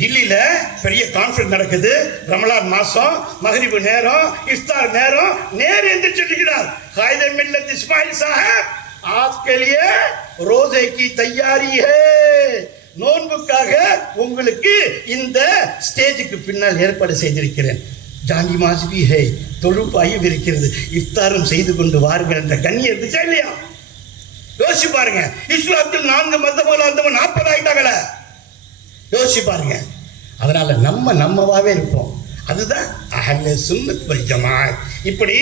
டில்லியில பெரிய கான்ஃபரன்ஸ் நடக்குது. ரமலான் மாசம், மகரிபு நேரம், இஃப்தார் நேரம். நேரு எந்திரிச்சு இருக்கிறார். காயிதே மில்லத் இஸ்மாயில் சாஹிப், आपके लिए रोजे की तैयारी है, நோன்புக்காக உங்களுக்கு இந்த ஸ்டேஜுக்கு பின்னால் ஏற்பாடு செய்திருக்கிறேன். ஜானி மாஸ்பி ஹே, தொழுப்பாயும் இருக்கிறது, இஃப்தாரும் செய்து கொண்டு வாருங்கள் என்ற கண்ணி இருந்துச்சா இல்லையா? யோசிச்சு பாருங்க. இஸ்லாத்தில் 4 மதங்கள் வந்தவன் 40 ஆயிட்டாங்கள. யோசிச்சு பாருங்க. அதனால நம்மவாவே இருப்போம். அதுதான் அஹ்லே சுன்னத் வல் ஜமாஅத். இப்படி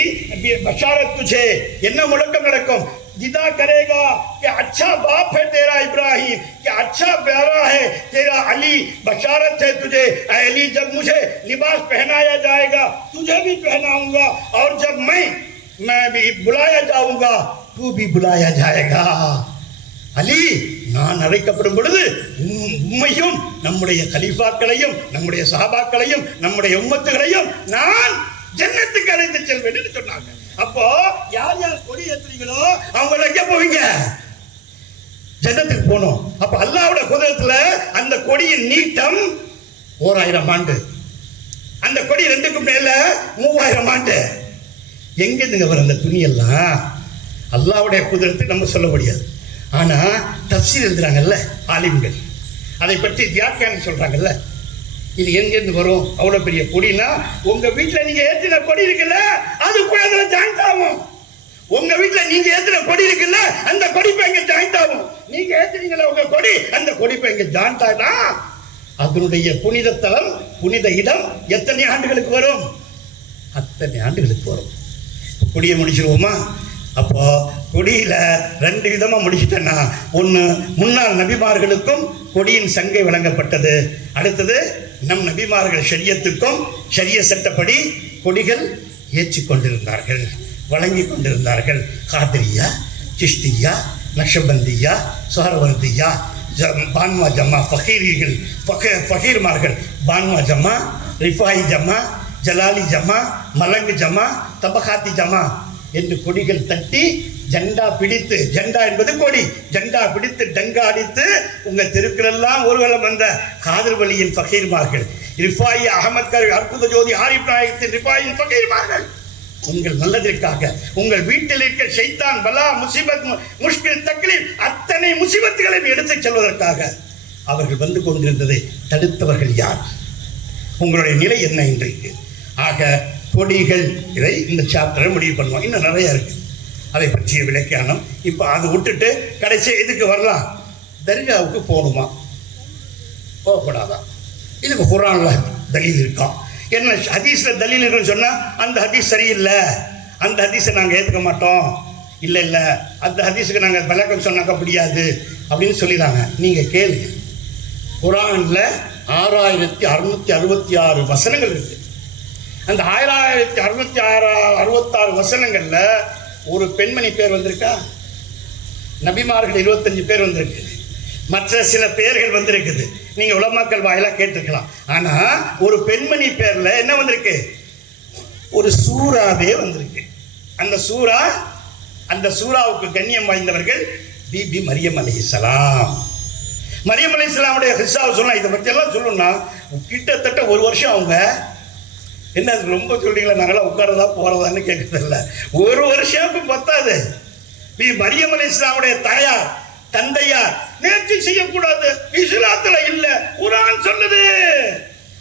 பஷாரத் துஜே என்ன முழக்கம் நடக்கும்? जिदा करेगा कि अच्छा बाप है तेरा इब्राहिम, कि अच्छा प्यारा है तेरा अली, बशारत है तुझे अली, जब मुझे लिबास पहनाया जाएगा तुझे भी पहनाऊंगा, और जब मैं भी बुलाया जाऊंगा तू भी बुलाया जाएगा. அலி, நான் அழைக்கப்படும் பொழுது உம்மையும் நம்முடைய கலீஃபாக்களையும் நம்முடைய சஹாபாக்களையும் நம்முடைய உம்மத்துகளையும் நான் ஜன்னத்துக்கு அழைத்து செல்வேன் என்று சொன்னாங்க. அப்போ யார் யார் கொடி ஏற்றுறீங்களோ அவங்க எங்க போவீங்க? ஜன்னத்துக்கு போகணும். அப்ப அல்லாஹ்வுடைய குதிரத்துல அந்த கொடியின் நீட்டம் 1000 ஆண்டு, அந்த கொடி 2க்கும் மேல 3000 ஆண்டு. எங்க இருந்துங்க வர அந்த துணியெல்லாம்? அல்லாஹ்வுடைய குதிரத்தை நம்ம சொல்ல முடியாது. ஆனா தஃசீர் எழுதுறாங்கல்ல ஆலிம்கள், அதை பற்றி வியாக்கியானம் சொல்றாங்கல்ல, இது எங்கிருந்து வரும்? அவ்வளவு பெரிய கொடினா உங்க வீட்டுல நீங்க ஏத்தின கொடி இருக்குல்ல, அது கூட அதுல ஜாயிண்ட் ஆகும். உங்க வீட்டுல நீங்க ஏத்தின கொடி இருக்குல்ல, அந்த கொடி போய் எங்க ஜாயிண்ட் ஆகும். நீங்க ஏத்துறீங்களா உங்க கொடி, அந்த கொடி போய் எங்க ஜாயிண்ட் ஆனா அதனுடைய புனித தலம், புனித இடம் எத்தனை ஆண்டுகளுக்கு வரும்? அத்தனை ஆண்டுகளுக்கு வரும். கொடியை முடிச்சிருவோமா? அப்போ கொடியில 2 விதமா முடிச்சிட்டேன்னா, ஒன்று முன்னாள் நபிமார்களுக்கும் கொடியின் சங்கை வழங்கப்பட்டது, அடுத்தது நம் நபிமார்கள் ஷரியத்துக்கும் ஷரிய சட்டப்படி கொடிகள் ஏற்றி கொண்டிருந்தார்கள், வழங்கி கொண்டிருந்தார்கள். காதிரியா, சிஷ்டியா, நக்ஷபந்தியா, சுஹரவர்தியா, பான்வா ஜமா, ஃபகீர்கள், ஃபகீர்மார்கள், பான்வா ஜமா, ரிஃபாயி ஜமா, ஜலாலி ஜமா, மலங்கு ஜமா, தபகாத்தி ஜமா என்று கொடிகள் தட்டி ஜெண்டா பிடித்து, ஜெண்டா என்பது கொடி, ஜெண்டா பிடித்து டங்கா அடித்து உங்க தெருக்களெல்லாம் ஊர்வலம் வந்த காதர் வலியின் ஃபகீர்மார்கள், ரிஃபாயி அகமத்கர், அற்புத ஜோதி ஆரிஃப் நாயகத்தின் ரிஃபாயின் ஃபகீர்மார்கள், உங்கள் நல்லதற்காக உங்கள் வீட்டில் இருக்க ஷைத்தான், பலா, முசீபத், முஷ்கில், தக்லீஃப் அத்தனை முசீபத்துகளையும் எடுத்துச் செல்வதற்காக அவர்கள் வந்து கொண்டிருந்ததை தடுத்தவர்கள் யார்? உங்களுடைய நிலை என்ன இன்றைக்கு? ஆக கொடிகள், இதை இந்த சாப்டரை முடிவு பண்ணுவோம். இன்னும் நிறைய இருக்கு அதை பற்றிய விளக்கியானம். இப்போ அதை விட்டுட்டு கடைசி இதுக்கு வரலாம். தர்காவுக்கு போகணுமா போகக்கூடாதா? இதுக்கு குர்ஆன்ல தலீல் இருக்கா? என்ன ஹதீஸ்ல தலீல் இருக்குன்னு சொன்னா அந்த ஹதீஸ் சரியில்லை, அந்த ஹதீஸை நாங்கள் ஏற்றுக்க மாட்டோம், இல்லை அந்த ஹதீஸுக்கு நாங்கள் விளக்கம் சொன்னாக்க முடியாது அப்படின்னு சொல்லிடுறாங்க. நீங்கள் கேளுங்க, குர்ஆன்ல 6666 வசனங்கள் இருக்கு. அந்த 6666 வசனங்கள்ல ஒரு பெண்மணி பேர் வந்திருக்கா? நபிமார்கள் 25 பேர் வந்திருக்கு, மற்ற சில பேர்கள் வந்திருக்குது. நீங்க உலமாக்கள் வாயிலா கேட்டிருக்கலாம். ஆனா ஒரு பெண்மணி பேர்ல என்ன வந்திருக்கு? ஒரு சூறாவே வந்திருக்கு. அந்த சூறாவுக்கு கண்ணியம் வாய்ந்தவர்கள் பிபி மரியம் அலைஹிஸ்ஸலாம். மரியம் அலைஹிஸ்ஸலாமுடைய கிஸ்ஸாவை சொன்னா, இதை பற்றி எல்லாம் சொல்லணும்னா கிட்டத்தட்ட 1 வருஷம் அவங்க என்ன ரொம்ப சொல்றீங்களா, நாங்களாம் உட்காரதா போறதான்னு கேட்கறதில்ல. 1 வருஷம் பத்தாது. மரியம் அலைஹிஸ்ஸலாமுடைய தாயார், தந்தையார் நேர்ச்சி செய்யக்கூடாது, இஸ்லாத்துல இல்ல, குர்ஆன் சொல்லுது.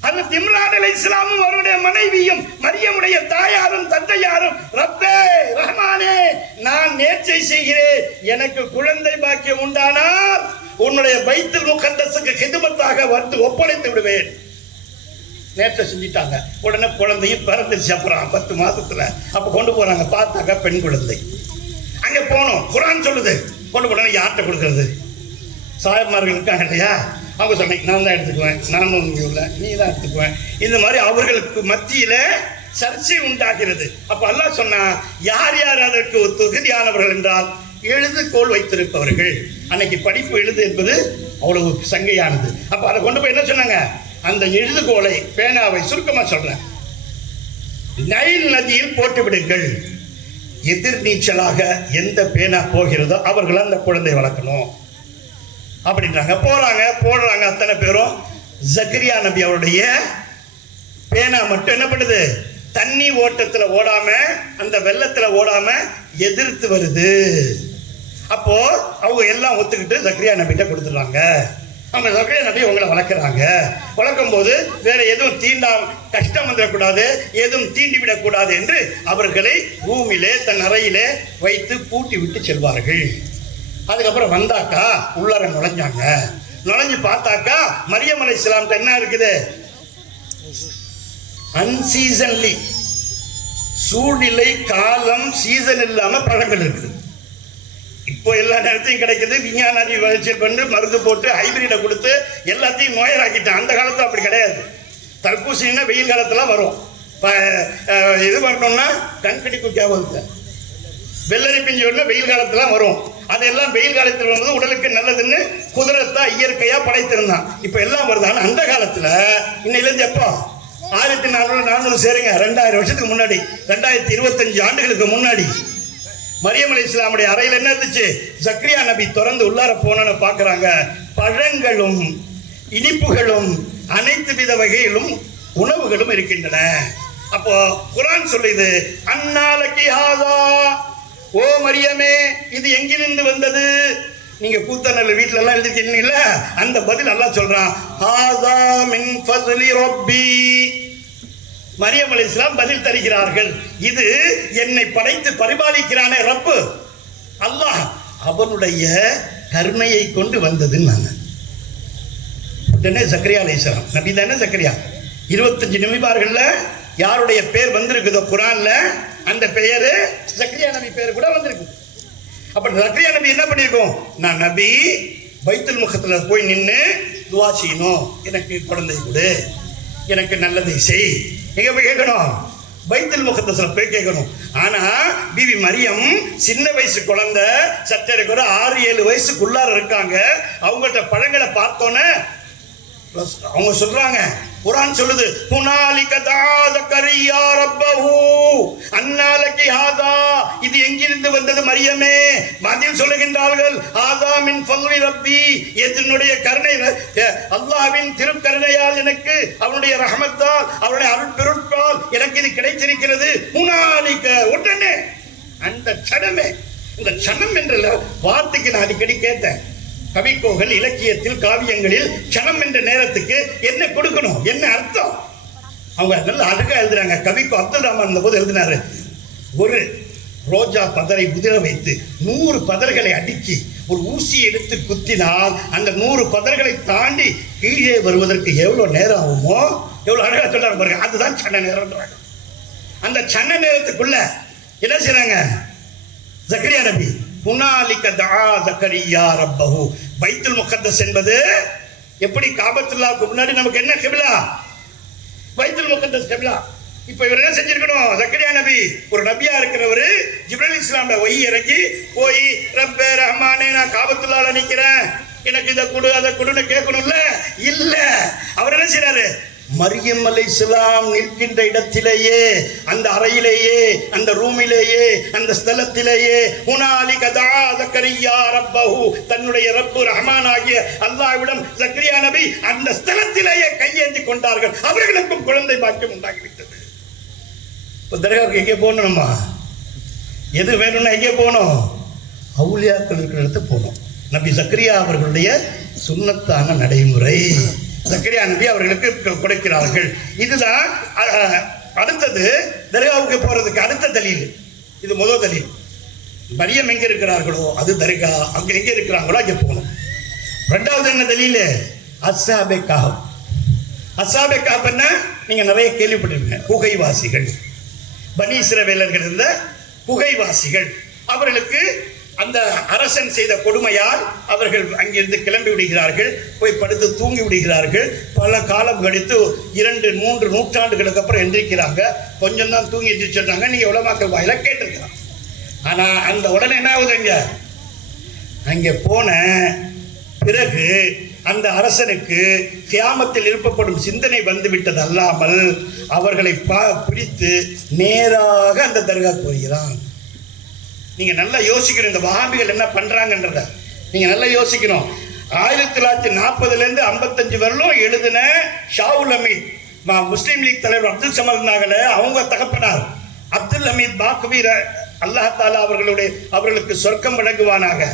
ஹஜ்ரத் இம்ரான் அலைஹிஸ்ஸலாமும் அவருடைய மனைவியும் மரியமுடைய தாயாரும் தந்தையாரும், ரப்பே ரஹ்மானே, நான் நேர்ச்சை செய்கிறேன், எனக்கு குழந்தை பாக்கியம் உண்டானால் உன்னுடைய பைத்துல் முகத்தஸுக்கு கிதுமத்தாக வந்து ஒப்படைத்து விடுவேன். நேற்று செஞ்சிட்டாங்க. உடனே குழந்தையும் பிறந்துச்சு. அப்புறம் 10 மாதத்துல அப்ப கொண்டு போறாங்க. பார்த்தாக்க பெண் குழந்தை. அங்க போனோம், குர்ஆன் சொல்லுது. கொண்டு போனா யார்கிட்ட கொடுக்கறது? சாயமார்கள் இருக்காங்க இல்லையா, அவங்க சொன்னீங்க நான் தான் எடுத்துக்குவேன், நான் இல்லை நீ தான் எடுத்துக்குவேன். இந்த மாதிரி அவர்களுக்கு மத்தியில சர்ச்சை உண்டாகிறது. அப்ப அல்லாஹ் சொன்னா, யார் யார் அதற்கு தகுதியானவர்கள் என்றால் எழுதுகோள் வைத்திருப்பவர்கள். அன்னைக்கு படிப்பு எழுது என்பது அவ்வளவு சங்கையானது. அப்ப அதை கொண்டு போய் என்ன சொன்னாங்க? அந்த எழுதுகோலை, பேனாவை சுருக்கமா சொல்றேன், நைல் நதியில் போட்டு விடுங்கள். எதிர்நீச்சலாக எந்த பேனா போகிறதோ அவர்கள் அந்த குழந்தை வளர்க்கணும் அப்படின்றாங்க. போடுறாங்க அத்தனை பேரும். ஜக்கரியா நபி அவருடைய பேனா மட்டும் என்ன பண்ணுது? தண்ணி ஓட்டத்துல ஓடாம, அந்த வெள்ளத்துல ஓடாம எதிர்த்து வருது. அப்போ அவங்க எல்லாம் ஒத்துக்கிட்டு ஜக்கரியா நபிட்ட கொடுத்துடுறாங்க. அவங்க சக்கரை நபி உங்களை வளர்க்குறாங்க. வளர்க்கும் போது வேற எதுவும் கஷ்டம் வந்துடக்கூடாது, எதுவும் தீண்டி விடக்கூடாது என்று அவர்களை ரூமிலே தன் அறையிலே வைத்து பூட்டி விட்டு செல்வார்கள். அதுக்கப்புறம் வந்தாக்கா உள்ளார நுழைஞ்சு பார்த்தாக்கா மரியம் அலைஹிஸ்ஸலாம் என்ன இருக்குது, அன்சீசன்லி, சூழ்நிலை காலம் சீசன் இல்லாம பழங்கள் இருக்குது. இப்போ எல்லா நேரத்தையும் கிடைக்குது, விஞ்ஞான வளர்ச்சி பண்ணி மருந்து போட்டு ஹைபிரிடை கொடுத்து எல்லாத்தையும் நோயராக்கிட்டான். அந்த காலத்தில் அப்படி கிடையாது. தர்பூசணின்னா வெயில் காலத்துல வரும், இது பண்ணோம்னா கண்கடி குட்டியாக வெள்ளரி பிஞ்சு வெயில் காலத்துல வரும். அதெல்லாம் வெயில் காலத்தில் வரும்போது உடலுக்கு நல்லதுன்னு குதிரத்தா இயற்கையா படைத்திருந்தான். இப்போ எல்லாம் வருது. ஆனால் அந்த காலத்துல இன்னையிலேருந்து எப்போ 1400 சேருங்க, 2000 வருஷத்துக்கு முன்னாடி, 2025 ஆண்டுகளுக்கு முன்னாடி மரியம் அலைஹிஸ்ஸலாமுடைய அறையில் என்ன இருந்துச்சு, ஜக்கரியா நபி திறந்து உள்ளார போனோன்னு பார்க்குறாங்க, பழங்களும் இனிப்புகளும் அனைத்து வித வகையிலும் உணவுகளும் இருக்கின்றன. அப்போ குர்ஆன் சொல்லுது, அன்னாலகி ஹாதா, ஓ மரியமே இது எங்கிருந்து வந்தது? நீங்க கூத்தநல்ல வீட்டுல எல்லாம் எழுதிருக்கீங்கல்ல, அந்த பதில் அல்லாஹ் சொல்றான், ஹாதா மின் ஃபஸ்லி ரப்பி. மரியம் அலைஹிஸ்ஸலாம் பதில் தருகிறார்கள், இது என்னை படைத்து பரிபாலிக்கிறானே ரப்பு அல்லாஹ், அவனுடைய கருணையை கொண்டு வந்ததுன்னு. உடனே ஜக்கரியா அலைஹிஸ்ஸலாம் நபி தானே ஜக்கரியா, 25 நபிமார்கள்ல யாருடைய பேர் வந்திருக்குதோ குர்ஆன்ல அந்த பெயரு ஜக்கரியா நபி பேர் கூட வந்திருக்கு. அப்ப ஜக்கரியா நபி என்ன பண்ணிருக்கோம், நான் நபி பைத்துல் முகத்துல போய் நின்று துவா செய்யணும், எனக்கு குழந்தை கொடு, எனக்கு நல்லதை செய், எங்க போய் கேட்கணும், பைத்துல் முகத்தஸ்ல போய் கேட்கணும். ஆனா பிபி மரியம் சின்ன வயசு குழந்தை, சற்றேறக்குறைய ஒரு 6-7 வயசுக்குள்ளார இருக்காங்க. அவங்கள்ட்ட பழங்களை பார்த்தோன்னே அவங்க சொல்றாங்க, குர்ஆன் சொல்லுது, ஹுனாலிக தஆ ஜக்கரியா ரப்பஹு அன்னாலகி ஹாதா, இது எங்கிருந்து வந்தது மரியமே? பதில் சொல்லுகின்றார்கள், ஹாதா மின் ஃபضل ரப்பி, என்னுடைய கருணை, அல்லாஹ்வின் திருக்கருணையால் எனக்கு, அவனுடைய ரஹமத்தால், அவனுடைய அருட்பெருட்பால் எனக்கு இது கிடைத்திருக்கிறது. ஹுனாலிக, உடனே அந்த க்ஷணமே, இந்த க்ஷணம் என்ற வார்த்தைக்கு நான் அடிக்கடி கேட்டேன். கவிக்கோகள் இலக்கியத்தில் காவியங்களில் க்ஷணம் என்ற நேரத்துக்கு என்ன கொடுக்கணும், என்ன அர்த்தம், அவங்க நல்ல அழகா எழுதுறாங்க. கவிக்கோ அப்துல் ரஹ்மான் இந்த போது எழுதினாரு, ஒரு ரோஜா பதரை உதிர வைத்து 100 பதர்களை அடுக்கி ஒரு ஊசி எடுத்து குத்தினால் அந்த 100 பதர்களை தாண்டி கீழே வருவதற்கு எவ்வளவு நேரம் ஆகுமோ, எவ்வளவு அழகா சொல்றாங்க பாருங்க, அதுதான் சன்ன நேரம்ன்றாங்க. அந்த சன்ன நேரத்துக்குள்ள என்ன செய்றாங்க ஜக்கரியா நபி, ஹுனாலிக தஆ ஜக்கரியா ரப்பஹு. பைத்துல் முகத்தஸ் என்பது எப்படி காபத்துல்லாஹ்வுக்கு முன்னாடி நமக்கு என்ன கிப்லா, பைத்துல் முகத்தஸ் கிப்லா. இப்போ இவர் என்ன செஞ்சிருக்கணும், ஜக்கரியா நபி ஒரு நபியா இருக்கிறவர், ஜிப்ரீல் அலைஹிஸ்ஸலாம்ல வஹி இறங்கி போய் ரப்பே ரஹ்மானே நான் காபத்துல்லாஹ்ல நிக்கிறேன், எனக்கு இதை கொடு அதை கொடுன்னு கேட்கணும்ல, இல்ல அவர் என்ன செய்றாரு, மரியம் அலைஹிஸ்ஸலாம் நிற்கின்ற இடத்திலேயே, அந்த அறையிலேயே, அந்த ரூமிலேயே, அந்த ஸ்தலத்திலேயே, ஹுனாலிக தஆ ஜக்கரியா ரப்பஹு, தன்னுடைய ரப்பு ரஹ்மான் ஆகிய அல்லாஹ்விடம் ஜக்கரியா நபி அந்த ஸ்தலத்திலேயே கையேந்தி கொண்டார்கள். அவர்களுக்கும் குழந்தை பாக்கியம் உண்டாகிவிட்டது. இப்போ தர்காவுக்கு எங்கே போகணும், நம்ம எது வேணும்னா எங்கே போகணும், அவுலியாக்கள் இருக்கிற இடத்துக்கு போகணும். நபி ஜக்கரியா அவர்களுடைய சுன்னத்தான நடைமுறை ஜக்கரியா நபி அவர்களுக்கு கொடுக்கிறார்கள். இதுதான் அடுத்தது தர்காவுக்கு போறதுக்கு அடுத்த தலீல். இது முதல் தலீல், மரியம் எங்க இருக்கிறார்களோ அது தர்கா, அங்க எங்க இருக்கிறாங்களோ அங்கே போகணும். ரெண்டாவது என்ன தலீல், அஸ்ஸாபே கஹப். அஸ்ஸாபே கஹப் என்ன நீங்க நிறைய கேள்விப்பட்டிருக்கீங்க, குகைவாசிகள், பனி இஸ்ரவேலர்கள் இருந்த குகைவாசிகள். அவர்களுக்கு அந்த அரசன் செய்த கொடுமையால் அவர்கள் அங்கிருந்து கிளம்பி விடுகிறார்கள், போய் படுத்து தூங்கி விடுகிறார்கள். பல காலம் கழித்து 2-3 நூற்றாண்டுகளுக்கு அப்புறம் எந்திரிக்கிறாங்க. கொஞ்சம் தான் தூங்கி எந்திரிச்சிடுறாங்க. நீங்க உலமாக்கள் வாயில கேட்டிருக்கலாம். ஆனா அந்த உடனே என்ன ஆகுதுங்க, அங்கே போன பிறகு அந்த அரசனுக்கு கியாமத்தில் எழுப்பப்படும் சிந்தனை வந்து விட்டது அல்லாமல் அவர்களை பிடித்து நேராக அந்த தர்காக்கு வருகிறான். நீங்க நல்லா யோசிக்கணும், இந்த வஹாபிகள் என்ன பண்றாங்கன்றத நீங்க நல்லா யோசிக்கணும். 1940 55 வரலும் எழுதின ஷாவுல் ஹமீத், முஸ்லீம் லீக் தலைவர் அப்துல் சமத் நாகல, அவங்க தகப்பனார் அப்துல் ஹமீத் பாக்வீர், அல்லாஹ் தாலா அவர்களுக்கு சொர்க்கம் வழங்குவானாக,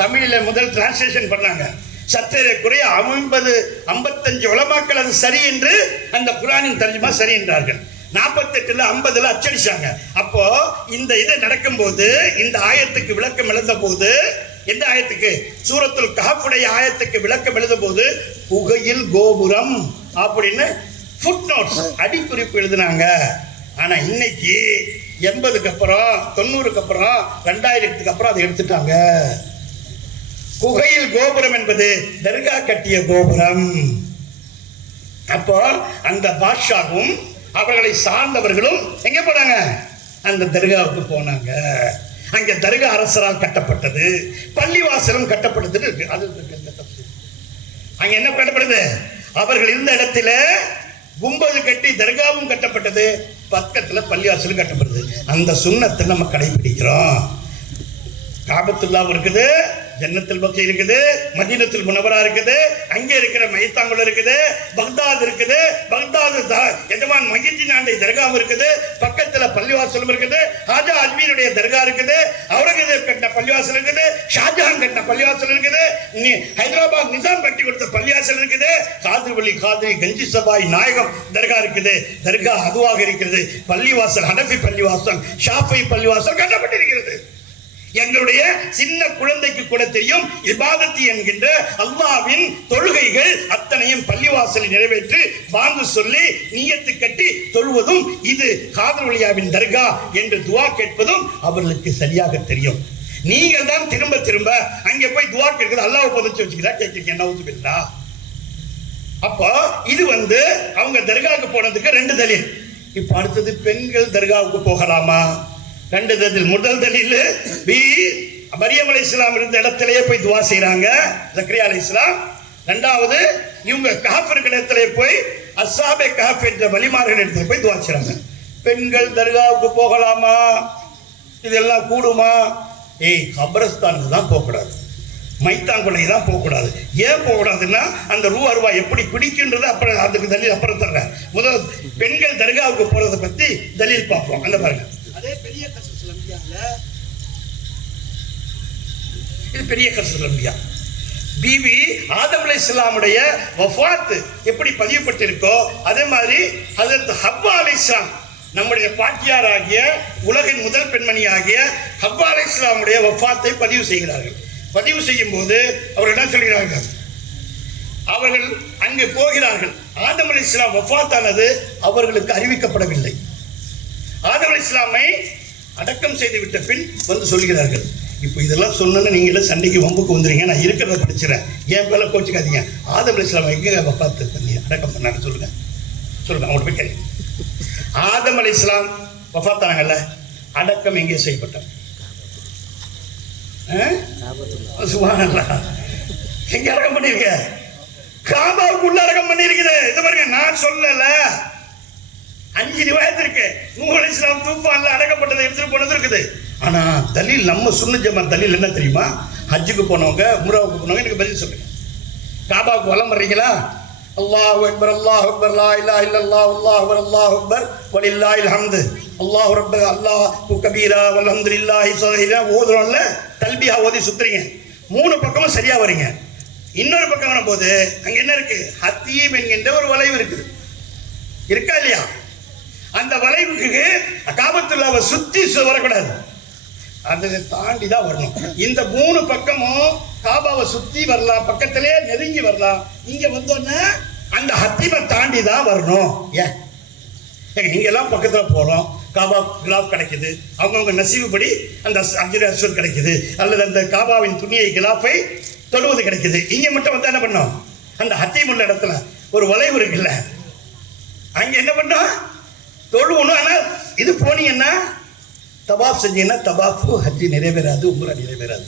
தமிழில் முதல் டிரான்ஸ்லேஷன் பண்ணாங்க. சற்றேறக்குறைய 55 உலமாக்கள் அது சரி என்று அந்த குர்ஆனின் தர்ஜுமா சரி என்றார்கள். 48ல 50ல அச்சடிச்சாங்க. அப்போ இந்த இது நடக்கும்போது, இந்த ஆயத்துக்கு விளக்கம் எழுந்த போது, எந்த ஆயத்துக்கு? சூரத்துல் கஹஃபுடைய ஆயத்துக்கு விளக்கம் எழுத போது குகையில் கோபுரம் அப்படின்னு ஃபுட் நோட்ஸ் அடிக்குறிப்பு எழுதினாங்க. ஆனா இன்னைக்கு 80க்கு அப்புறம் 90க்கு அப்புறம் 2000க்கு அப்புறம் அதை எடுத்துட்டாங்க. குகையில் கோபுரம் என்பது தர்கா கட்டிய கோபுரம். அப்போ அந்த பாட்ஷாவும் அவர்களை சார்ந்தவர்களும் எங்க போனாங்க? அந்த தர்காவுக்கு போனாங்க. அங்க தர்கா அரசரால் கட்டப்பட்டது, பள்ளிவாசலும் கட்டப்பட்டது. அது அங்க என்ன கட்டப்படுது? அவர்கள் இருந்த இடத்துல கும்பது கட்டி தர்காவும் கட்டப்பட்டது, பக்கத்துல பள்ளிவாசலும் கட்டப்படுது. அந்த சுன்னத்தை நம்ம கடைபிடிக்கிறோம். காபத்துல்லாஹ் இருக்குது, ஜன்னத்துல் பக்கி இருக்குது, மதீனத்துல் முனவரா இருக்குது, அங்கே இருக்கிற மைத்தாங்குல் இருக்குது, பக்தாத் இருக்குது, பக்தாது எஜமான் மஹிஜின் ஆண்டை தர்காவும் இருக்குது, பக்கத்துல பள்ளிவாசலும் இருக்குது, ஹாஜா அஜ்மீருடைய தர்கா இருக்குது, அவுரங்கசீப் கட்டின பள்ளிவாசல் இருக்குது, ஷாஜஹான் கட்டின பள்ளிவாசல் இருக்குது, ஹைதராபாத் நிசாம் கட்டி கொடுத்த பள்ளிவாசல் இருக்குது, காதிர்வலி காதிரி கஞ்சி சபாய் நாயகம் தர்கா இருக்குது. தர்கா அதுவாக இருக்கிறது. பள்ளிவாசல் ஹனஃபி பள்ளிவாசல், ஷாஃபி பள்ளிவாசல் கட்டப்பட்டிருக்கிறது. எங்களுடைய சின்ன குழந்தைக்கு கூட தெரியும், இபாதத் என்கின்ற அல்லாஹ்வின் தொழுகைகள் அத்தனையும் பள்ளிவாசலை நிறைவேற்றி வாங்கு சொல்லி நியத்து கட்டி தொழுவதும், இது காதர் வலியாவின் தர்கா என்று துவா கேட்பதும் அவர்களுக்கு சரியாக தெரியும். நீங்கள் தான் திரும்ப திரும்ப அங்கே போய் துவா கேட்கிறது அல்லாஹ்வை புதைச்சு வச்சுக்கிறா கேட்கிறீங்க. என்ன ஊத்துபில்லா? அப்போ இது அவங்க தர்காவுக்கு போனதுக்கு 2 தலீல். இப்ப அடுத்தது பெண்கள் தர்காவுக்கு போகலாமா? 2 தலீல். முதல் தலீல் மரியம் அலைஹிஸ்ஸலாம் இருந்த இடத்திலேயே போய் துவா செய்றாங்க ஜக்கரியா அலைஹிஸ்ஸலாம். 2வது இவங்க கஹஃப் இருக்கிற இடத்திலே போய் அஸ்ஸாபே கஹஃப் என்ற வலிமார்கள் இடத்துல போய் துவா செய்றாங்க. பெண்கள் தர்காவுக்கு போகலாமா? இதெல்லாம் கூடுமா? கபரஸ்தானுக்கு தான் போகக்கூடாது, மைத்தாங்குலை தான் போகக்கூடாது. ஏன் போகக்கூடாதுன்னா அந்த ரூ அருவா எப்படி பிடிக்கின்றது அப்புறம் அதுக்கு தலீல் அப்புறம் தர்றேன். முதல் பெண்கள் தர்காவுக்கு போறதை பத்தி தலீல் பார்ப்போம். அந்த பாருங்க, அதே பெரிய கசசுல் அம்பியால இது பெரிய கசசுல் அம்பியா பிபி ஆதம் அலைஹிஸ்ஸலாமுடைய வஃபாத் எப்படி பதியப்பட்டிருக்கோ அதே மாதிரி ஹஜ்ரத் ஹவ்வா அலைஹிஸ்ஸலாம் நம்முடைய பாட்டியார் ஆகிய உலகின் முதல் பெண்மணி ஆகிய ஹவ்வா அலைஹிஸ்ஸலாமுடைய வஃபாத்தை பதிவு செய்கிறார்கள். பதிவு செய்யும் போது அவர்கள் என்ன சொல்கிறார்கள்? அவர்கள் அங்கு போகிறார்கள். ஆதம் அலைஹிஸ்ஸலாம் வஃபாத்தானது அவர்களுக்கு அறிவிக்கப்படவில்லை. ஆதம் அலைஹிஸ்ஸலாமை அடக்கம் செய்து விட்ட பின் சொல்கிறார்கள், இப்போ இதெல்லாம் சொன்னா நீங்களே சண்டைக்கு வம்புக்கு வந்துறீங்க, நான் இருக்கிறத படிச்சுறேன், ஏன் பேர கோச்சுக்காதீங்க. ஆதம் அலைஹிஸ்ஸலாம் எங்க வஃபாத் பண்ணி அடக்கம் பண்ணாங்க சொல்லுங்க சொல்லுங்க. அவங்கள்ட்ட போய் கேளுங்க. ஆதம் அலைஹிஸ்ஸலாம் வஃபாத்தானாங்கல்ல, அடக்கம் எங்கே செய்யப்பட்டாங்க? சுப்ஹானல்லாஹ், எங்க அடக்கம் பண்ணிருக்க? காபாவுக்குள்ள அடக்கம் பண்ணிருக்குது. இது பாருங்க, நான் சொல்லல, 5 ரிவாயத் இருக்கு. நூஹ் அலைஹிஸ்ஸலாம் தூஃபான்ல அடக்கப்பட்டதை எடுத்துட்டு போனது இருக்குது. ஆனா தலீல் நம்ம சுன்னத் ஜமாத் தலீல் என்ன தெரியுமா? ஹஜ்ஜுக்கு போனவங்க, உம்ராவுக்கு போனவங்க எனக்கு பதில் சொல்லுங்க. காபாவுக்கு வலம் வர்றீங்களா? அல்லாஹு அக்பர் அல்லாஹு அக்பர் லா இலாஹ இல்லல்லாஹ் அல்லாஹு அக்பர் அல்லாஹு அக்பர் வலில்லாஹில் ஹம்து அல்லாஹு ரப்பல் அல்லாஹு கபீரா வல்ஹம்துலில்லாஹி ஸஹீரா ஓதுறோம்ல, தல்பியா ஓதி சுத்துறீங்க. 3 பக்கமும் சரியா வரீங்க. இன்னொரு பக்கம் வரும்போது அங்க என்ன இருக்கு? ஹத்தீம் என்கின்ற ஒரு வளைவு இருக்குது, இருக்கா இல்லையா? அந்த வளைவுக்கு காபத்துல்லாவை சுத்தி வரக்கூடாது, அதை தாண்டி தான் வரணும். இந்த 3 பக்கமும் காபாவை சுத்தி வரலாம், பக்கத்திலே நெருங்கி வரலாம். இங்க வந்தோன்னா அந்த ஹத்தீமை தாண்டி தான் வரணும். ஏன் இங்க எல்லாம் பக்கத்துல போறோம், காபா கிலாப் கிடைக்குது, அவங்கவுங்க நசீவுபடி அந்த அஜ்ர் அஸ்வத் கிடைக்குது, அல்லது அந்த காபாவின் துணியை கிலாப்பை தொடுவது கிடைக்குது. இங்க மட்டும் வந்து என்ன பண்ணோம்? அந்த ஹத்தீம் உள்ள இடத்துல ஒரு வளைவு இருக்குல்ல, அங்க என்ன பண்ணோம்? தொழுவணும். ஆனா இது போனீங்கன்னா தவாஃப் செஞ்சீங்கன்னா தவாஃபு ஹஜ்ஜி நிறைவேறாது, உம்ரா நிறைவேறாது.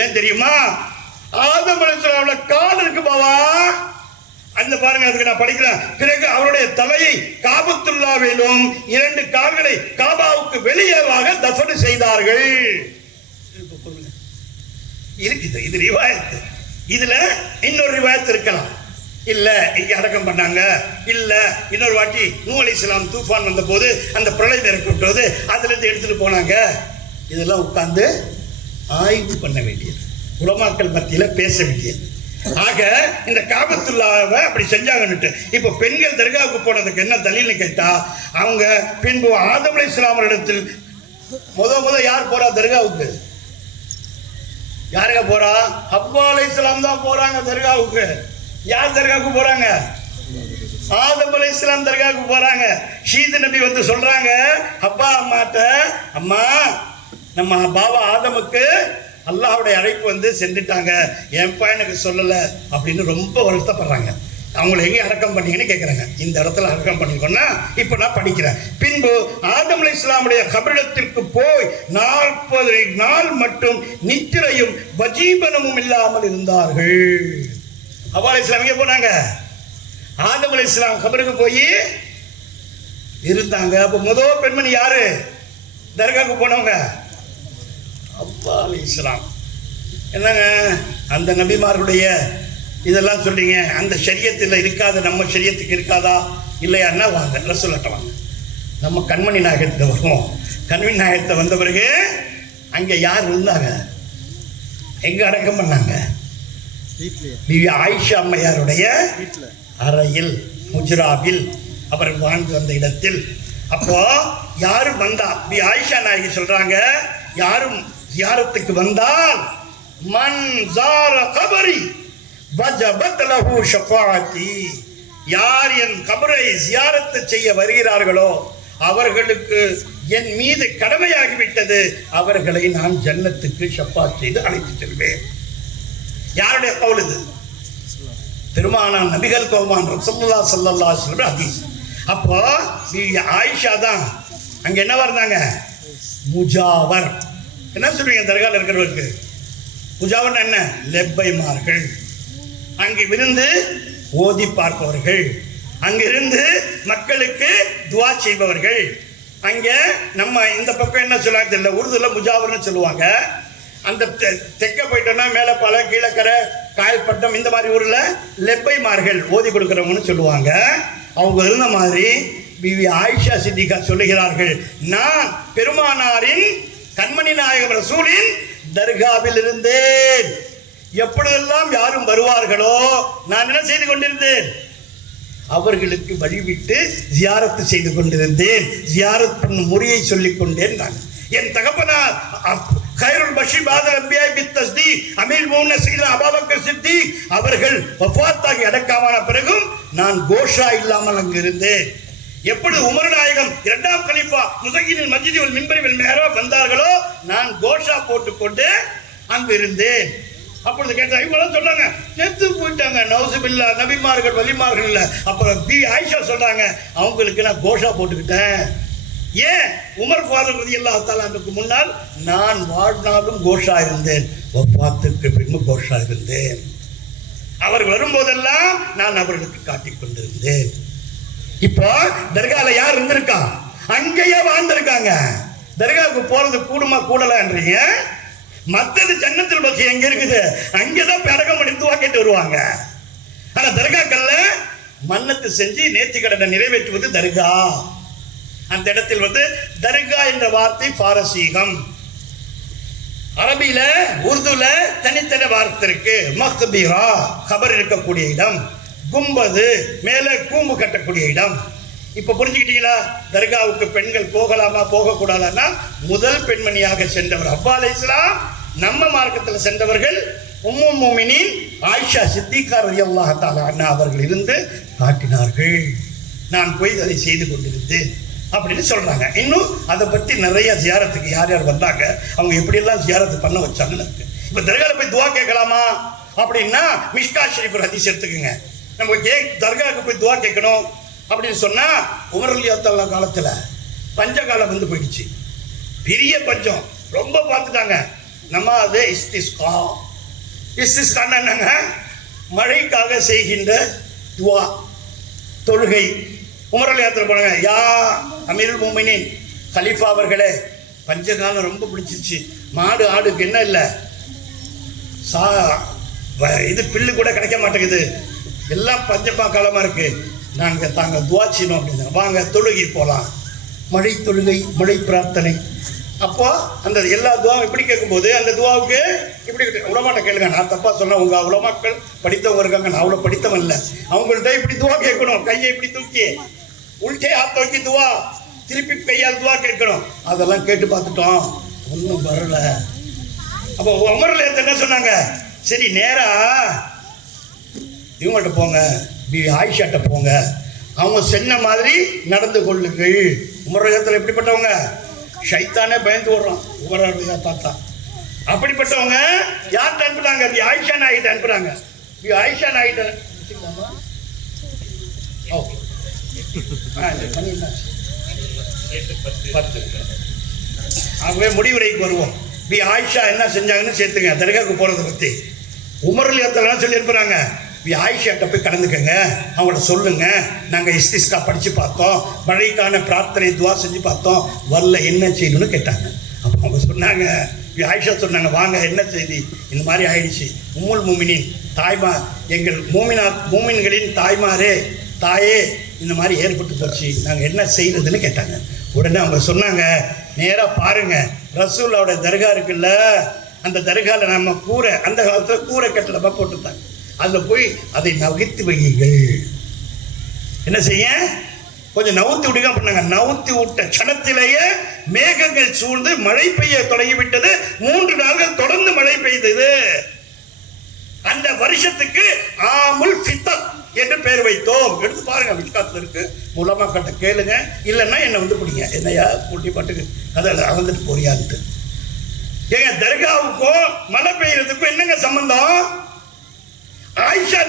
ஏன் தெரியுமா? ஆதம் அலைஹிஸ்ஸலாமுடைய கால் இருக்கு பாவா, அந்த பாருங்க, அதுக்கு நான் படிக்கிறேன். பிறகு அவருடைய தலையை காபத்துல்லாவிலும் 2 கால்களை காபாவுக்கு வெளியேவாக தஃபன் செய்தார்கள். இருக்குது, இது ரிவாயத். இதுல இன்னொரு ரிவாயத் இருக்கலாம். இல்ல இங்க அடக்கம் பண்ணாங்க, இல்ல இன்னொரு வாட்டி நூஹ் அலைஹிஸ்ஸலாம் தூஃபான் வந்த போது அந்த பிரளயம் ஏற்பட்டது, அதுல இருந்து எடுத்துட்டு போனாங்க. இதெல்லாம் உட்கார்ந்து ஆய்வு பண்ண வேண்டியது, உலமாக்கள் மத்தியில பேச வேண்டியது. ஆக இந்த காபத்துல்லாவை அப்படி செஞ்சாங்கன்னுட்டு. இப்ப பெண்கள் தர்காவுக்கு போனதுக்கு என்ன தலீல்னு கேட்டா, அவங்க பின்பு ஆதம் அலைஹிஸ்ஸலாம் இடத்தில் முத யார் போறா தர்காவுக்கு? யாருங்க போறா? ஹவ்வா அலைஹிஸ்ஸலாம் தான் போறாங்க தர்காவுக்கு. யார் தர்காவுக்கு போறாங்க? ஆதம் அலைஹிஸ்ஸலாம் தர்காவுக்கு போறாங்க. ஷீது நபி வந்து சொல்றாங்க அப்பா அம்மாட்ட, அம்மா நம்ம பாபா ஆதமுக்கு அல்லாஹ்வுடைய அழைப்பு வந்து சென்றுட்டாங்க, என்ப்பா எனக்கு சொல்லல அப்படின்னு ரொம்ப வருத்தப்படுறாங்க. அவங்கள எங்கே அடக்கம் பண்ணீங்கன்னு கேட்குறாங்க. இந்த இடத்துல அடக்கம் பண்ணிக்கோன்னா இப்போ நான் படிக்கிறேன். பின்பு ஆதம் அலைஹிஸ்ஸலாமுடைய கபரிடத்திற்கு போய் 40 நாள் மட்டும் நித்திரையும் வஜீபனமும் இல்லாமல் இருந்தார்கள். ஹவ்வா அலைஹிஸ்ஸலாம் எங்கே போனாங்க? ஆதம் அலைஹிஸ்ஸலாம் கபருக்கு போய் இருந்தாங்க. அப்போ முதல் பெண்மணி யாரு தர்காவுக்கு போனவங்க? ஹவ்வா அலைஹிஸ்ஸலாம். என்னங்க அந்த நபிமார்களுடைய இதெல்லாம் சொல்றீங்க, அந்த ஷரியத்தில் இருக்காத நம்ம ஷரியத்துக்கு இருக்காதா? இல்லையான்னா வாங்க ரசூலுல்லாஹ் வாங்க, நம்ம கண்மணி நாயகத்தை வருவோம். கண்மணி நாயகத்தை வந்த பிறகு அங்கே யார் இருந்தாங்க? எங்க அடக்கம் பண்ணாங்க? பிவி ஆயிஷா அம்மையாருடைய அறையில், முஜ்ராவில் அவர் வாழ்ந்து வந்த இடத்தில். அப்போ யாரும் வந்தா பி ஆயிஷா நாயகி சொல்றாங்க, யாரும் ஜியாரத்துக்கு வந்தால் மன் ஜார கபரி வஜபத் லஹு ஷஃபாஅத்தி, யார் என் கபரை ஜியாரத்து செய்ய வருகிறார்களோ அவர்களுக்கு என் மீது கடமையாகிவிட்டது, அவர்களை நான் ஜன்னத்துக்கு ஷஃபாஅத் செய்து அழைத்து செல்வேன். யாருடைய கவுல் இது? பெருமானார் நபிகள் கோமான் ரசூலுல்லாஹி ஸல்லல்லாஹு அலைஹி வஸல்லம் ஹதீஸ். அப்போ ஆயிஷா தான் அங்க என்ன வந்தாங்க? முஜாவர். என்ன சொல்றீங்க தர்காவில் இருக்கிறவருக்கு? முஜாவர் என்ன? லெப்பைமார்கள். அங்கு விருந்து ஓதி பார்ப்பவர்கள், அங்கிருந்து மக்களுக்கு துவா செய்பவர்கள். அங்க நம்ம இந்த பக்கம் என்ன சொல்லுவாங்க தெரியல, உருதுல முஜாவர்னு சொல்லுவாங்க. அந்த தெற்க போயிட்டோம்னா மேலப்பாலை, கீழக்கரை, காயல்பட்டம் இந்த மாதிரி ஊர்ல லெப்பைமார்கள் ஓதி கொடுக்குறவங்கன்னு சொல்லுவாங்க. அவங்க இருந்த மாதிரி பிவி ஆயிஷா சித்திகா சொல்லுகிறார்கள், நான் பெருமானாரின் கண்மணி நாயகம் ரசூலின் தர்காவில் இருந்தேன். எப்பொழுதெல்லாம் யாரும் வருவார்களோ நான் என்ன செய்து கொண்டிருந்தேன்? அவர்களுக்கு வழிவிட்டு ஜியாரத்து செய்து கொண்டிருந்தேன். ஜியாரத் பண்ணும் முறையை சொல்லிக் கொண்டேன். நான் என் தகப்பனார் கைருல் பஷீர் பாதர் அம்பியா பித் தஸ்தீக் அமீர் முஃமினீன் சய்யிதுனா அபூபக்கர் சித்திக் அவர்கள் வஃபாத்தாகி அடக்கமான பிறகும் நான் கோஷா இல்லாமல் அங்கு இருந்தேன். எப்பொழுது உமர் நாயகம் 2ஆம் கலீஃபா முஸக்கினில் மஸ்ஜிதி வல் மின்பரி வல் மிஹ்ராப் வந்தார்களோ நான் கோஷா போட்டுக்கொண்டு அங்கு இருந்தேன். அப்பொழுது கேட்டா இவங்க சொல்றாங்க செத்து போயிட்டாங்க, நௌசுபில்லா, நபிமார்கள் வலிமார்கள் இல்லை. அப்புறம் பி ஆயிஷா சொல்றாங்க அவங்களுக்கு நான் கோஷா போட்டுக்கிட்டேன். ஏன்? உமர் ஃபாரூக் ரலியல்லாஹு தஆலாவுக்கு முன்னால் நான் வாழ்நாளும் கோஷா இருந்தேன், வஃபாத்துக்கு பின்பு கோஷா இருந்தேன். அவர் வரும்போதெல்லாம் நான் அவர்களுக்கு காட்டிக் கொண்டிருந்தேன். இப்போ தர்கால யார் இருந்திருக்கா? அங்கேயே வாழ்ந்திருக்காங்க. தர்காவுக்கு போறது கூடுமா கூடலன்றீங்க? மற்றது ஜன்னத்துல் பக்கி எங்க இருக்குது? அங்கேதான் பேடகம் பண்ணி துவா கேட்டு வருவாங்க. ஆனா தர்காக்கள்ல மன்னத்து செஞ்சு நேர்த்தி கடனை நிறைவேற்றுவது தர்கா. அந்த இடத்தில் வந்து தர்கா என்ற வார்த்தை பாரசீகம். அரபியில உருதுல தனித்தனி வார்த்தை இருக்கு. மக்பீரா கபர் இருக்கக்கூடிய இடம், கும்பது மேலே கூம்பு கட்டக்கூடிய இடம். இப்ப புரிஞ்சுக்கிட்டீங்களா? தர்காவுக்கு பெண்கள் போகலாமா போகக்கூடாதுன்னா முதல் பெண்மணியாக சென்றவர் ஹவ்வா அலைஹிஸ்ஸலாம். நம்ம மார்க்கத்தில் சென்றவர்கள் உம்முல் முஃமினீன் ஆயிஷா சித்திகா ரலியல்லாஹு தஆலா அன்ஹா அவர்கள் இருந்து காட்டினார்கள். நான் போய் அதை செய்து கொண்டிருந்தேன் அப்படின்னு சொல்றாங்க. இன்னும் அதை பத்தி நிறைய ஜியாரத்துக்கு யார் யார் வந்தாங்க, அவங்க எப்படியெல்லாம் ஜியாரத்து பண்ண வச்சாங்கன்னு இருக்கு. இப்ப தர்கால போய் துவா கேட்கலாமா அப்படின்னா மிஷ்கா ஷரீஃப் ஹதீஸ் எடுத்துக்கோங்க. நம்ம தர்காவுக்கு போய் துவா கேட்கணும் அப்படின்னு சொன்னா உமர் ரலியல்லாஹு தஆலா காலத்துல பஞ்சகாலம் வந்து போயிடுச்சு. பெரிய பஞ்சம், ரொம்ப பார்த்துட்டாங்க. நம்ம அது இஸ்திஸ்கா. இஸ்திஸ்கான்னா என்னங்க? மழைக்காக செய்கின்ற துவா, தொழுகை. உமர் ரலியல்லாஹு போனாங்க, யா அமீருல் முஃமினீன் கலீஃபா அவர்களே, பஞ்சகாலம் ரொம்ப பிடிச்சிச்சு, மாடு ஆடுக்கு என்ன இல்லை, இது பில்லு கூட கிடைக்க மாட்டேங்குது, எல்லாம் பஞ்சப்பா காலமா இருக்கு, நாங்கள் தாங்க துவா செய்யணும் அப்படின்னு. வாங்க தொழுகை போகலாம். மழை தொழுகை, மழை பிரார்த்தனை. அப்போ அந்த எல்லா துவாவும் இப்படி கேட்கும்போது அந்த துவாவுக்கு இப்படி உலமாட்ட கேளுங்க. நான் தப்பா சொன்னேன், உங்க உலமாக்கள் படித்தவங்க இருக்காங்க, நான் அவ்வளோ படித்தவன் இல்லை. அவங்கள்ட்ட இப்படி துவா கேட்கணும், கையை இப்படி தூக்கி உள்டே ஆத்த வச்சு துவா, திருப்பி கையால் துவா கேட்கணும். அதெல்லாம் கேட்டு பார்த்துட்டோம், ஒன்றும் வரல. அப்போ உமர்ல என்ன சொன்னாங்க, சரி நேரா இவங்கள்ட்ட போங்க, ஆயிஷாட்ட போங்க, அவங்க சொன்ன மாதிரி நடந்து கொள்ளுங்கள். உமரகத்தில் எப்படிப்பட்டவங்க, ஷைத்தானே பயந்து ஓடுறான் உமரக பார்த்தா. அப்படிப்பட்டவங்க யார்கிட்ட அனுப்புறாங்க, ஆயிஷா நாயிட்ட அனுப்புறாங்க. ஆயிஷா நாயிட்ட ஆகவே முடிவுரைக்கு வருவோம். ஆயிஷா என்ன செஞ்சாங்கன்னு சேர்த்துங்க தர்காவுக்கு போறதை பத்தி. உமர்ல எத்தனை சொல்லியிருப்பாங்க, ஆயிஷாட்ட போய் கலந்துக்கங்க, அவங்கள சொல்லுங்க, நாங்கள் இஸ்திஸ்கா படித்து பார்த்தோம், மழைக்கான பிரார்த்தனை துவா செஞ்சு பார்த்தோம், வரல, என்ன செய்யணும்னு கேட்டாங்க. அப்போ அவங்க சொன்னாங்க, ஆயிஷா சொன்னாங்க, வாங்க என்ன செய்தி, இந்த மாதிரி ஆயிடுச்சு, உம்முல் மூமினின் தாய்மா, எங்கள் மூமின்களின் தாய்மாரே, தாயே, இந்த மாதிரி ஏற்பட்டு போச்சு, நாங்கள் என்ன செய்யறதுன்னு கேட்டாங்க. உடனே அவங்க சொன்னாங்க, நேராக பாருங்க, ரசூலோட தர்கா இருக்குல்ல, அந்த தர்காவில் நம்ம கூரை, அந்த காலத்தில் கூரை கட்டடமாக போட்டுருந்தாங்க, அதில் போய் அதை நவுத்தி வையுங்கள். என்ன செய்ய, கொஞ்சம் நவுத்தி விடுங்க அப்படின்னாங்க. நவுத்தி விட்ட கணத்திலேயே மேகங்கள் சூழ்ந்து மழை பெய்ய தொடங்கிவிட்டது. 3 நாட்கள் தொடர்ந்து மழை பெய்தது. அந்த வருஷத்துக்கு ஆமுல் ஃபித்ர் என்று பெயர் வைத்தோம். எடுத்து பாருங்க, விஸ்காத்துல இருக்கு, உலமாக்கிட்ட கேளுங்க, இல்லைன்னா என்னை வந்து பிடிங்க, என்னையா குட்டி பாட்டுக்கு அதில் அகந்துட்டு போறியான்ட்டு. ஏங்க தர்காவுக்கும் மழை பெய்யறதுக்கும் என்னங்க சம்பந்தம்? ஆயிஷா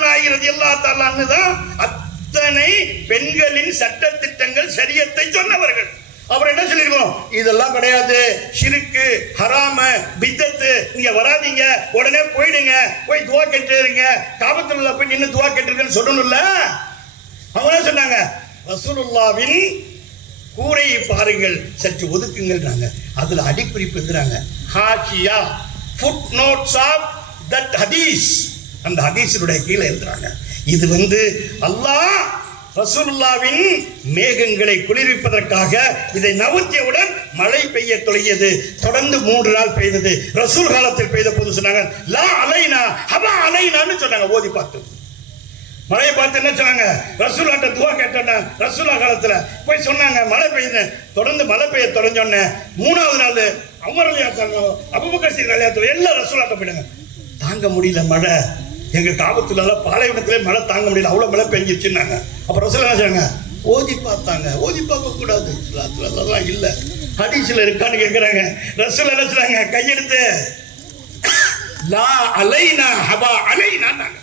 நாயகி ரலியல்லாஹு தஆலா அன்ஹா தான் அத்தனை பெண்களின் சட்ட திட்டங்கள் ஷரியத்தை சொன்னவர்கள். அவர் என்ன சொல்லிருக்கோம், இதெல்லாம் கிடையாது, ஷிர்க்கு, ஹராம, பித்தத்து, இங்க வராதீங்க, உடனே போயிடுங்க, போய் துவா கேட்டுருங்க, காபத்துல்லா போய் நின்று துவா கேட்டுருங்கன்னு சொல்லணும்ல. அவங்க என்ன சொன்னாங்க, ரசூலுல்லாவின் கூரையை பாருங்கள், சற்று ஒதுக்குங்கள்ன்றாங்க. அதுல அடிக்குறிப்பு எழுதுறாங்க, ஹாஷியா, ஃபுட் நோட்ஸ் ஆஃப் தட் ஹதீஸ், அந்த ஹதீஸினுடைய கீழே எழுதுறாங்க. இது வந்து அல்லாஹ் ரசூலுல்லாவின் மேகங்களை குளிர்விப்பதற்காக இதை நவுத்தியவுடன் மழை பெய்ய தொடங்கியது. தொடர்ந்து 3 நாள் பெய்தது. ரசூல் காலத்தில் பெய்த போது சொன்னாங்க, லா அலைனா ஹபா அலைனான்னு சொன்னாங்க. ஓதி பார்த்து மழையை பார்த்து என்ன சொன்னாங்க, ரசூலாட்ட துவா கேட்டோன்னா ரசூலா காலத்துல போய் சொன்னாங்க, மழை பெய்யுது. தொடர்ந்து மழை பெய்ய தொடஞ்சோன்னே 3ஆவது நாள் உமர் ரலியல்லாஹு அபூபக்கர் ரலியல்லாஹு எல்லாம் ரசூலாட்ட போயிடுங்க. தாங்க முடியல மழை, எங்க காபத்துல பாலைவனத்திலே மழை தாங்க முடியல, அவ்வளவு மழை பெஞ்சிச்சுன்னாங்க. அப்புறம் ரசூல் என்ன சொன்னாங்க, ஓதி பார்த்தாங்க. ஓதி பார்க்க கூடாது, அதெல்லாம் இல்ல, ஹதீஸ்ல இருக்கான்னு கேட்கிறாங்க. ரசூல் என்ன சொன்னாங்க, கையெடுத்து லா அலைனா ஹபா அலைனான்னாங்க,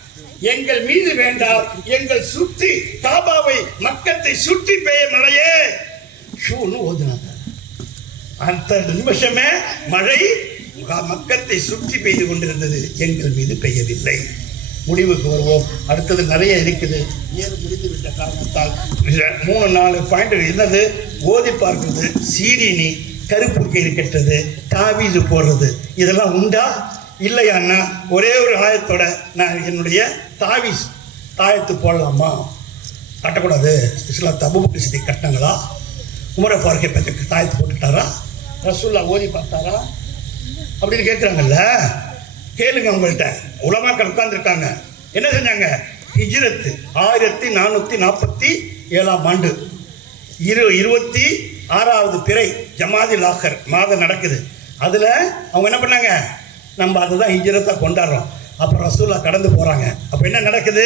எங்கள் மீது வேண்டாம், எங்கள் சுற்றி காபாவை மக்கத்தை சுற்றி பெய்ய மழையே ஷூன்னு ஓதுனாங்க. அந்த நிமிஷமே மழை மக்கத்தை சுற்றி பெய்து கொண்டிருந்தது, எங்கள் மீது பெய்யவில்லை. முடிவுக்கு வருவோம். அடுத்தது நிறைய இருக்குது, ஏன் முடிந்து விட்ட காரணத்தால் 3-4 பாயிண்ட் என்னது, ஓதி பார்க்கிறது, சீரினி, கருப்பு கயிறு கட்டுறது, தாவீது போடுறது, இதெல்லாம் உண்டா இல்லையான்னா ஒரே ஒரு ஆயத்தோட நான் என்னுடைய தாயத்து போடலாமா, கட்டக்கூடாது. இஸ்லாம் அபூபக்கர் சித்திக் கட்டினாங்களா, உமர் ஃபாரூக் பற்றி தாயத்து போட்டுட்டாரா, ரசூல்லா ஓதி பார்த்தாரா அப்படின்னு கேட்குறாங்கல்ல. கேளுங்க, உங்கள்கிட்ட உலமாக்கள் உட்கார்ந்துருக்காங்க. என்ன செஞ்சாங்க, ஹிஜ்ரத் 1447ஆம் ஆண்டு 26வது பிறை ஜமாதில் ஆஹர் மாதம் நடக்குது. அதில் அவங்க என்ன பண்ணாங்க, நம்ம அதுதான் ஹிஜ்ரத்தை கொண்டாடுறோம். அப்போ ரசூல்லா கடந்து போகிறாங்க. அப்போ என்ன நடக்குது,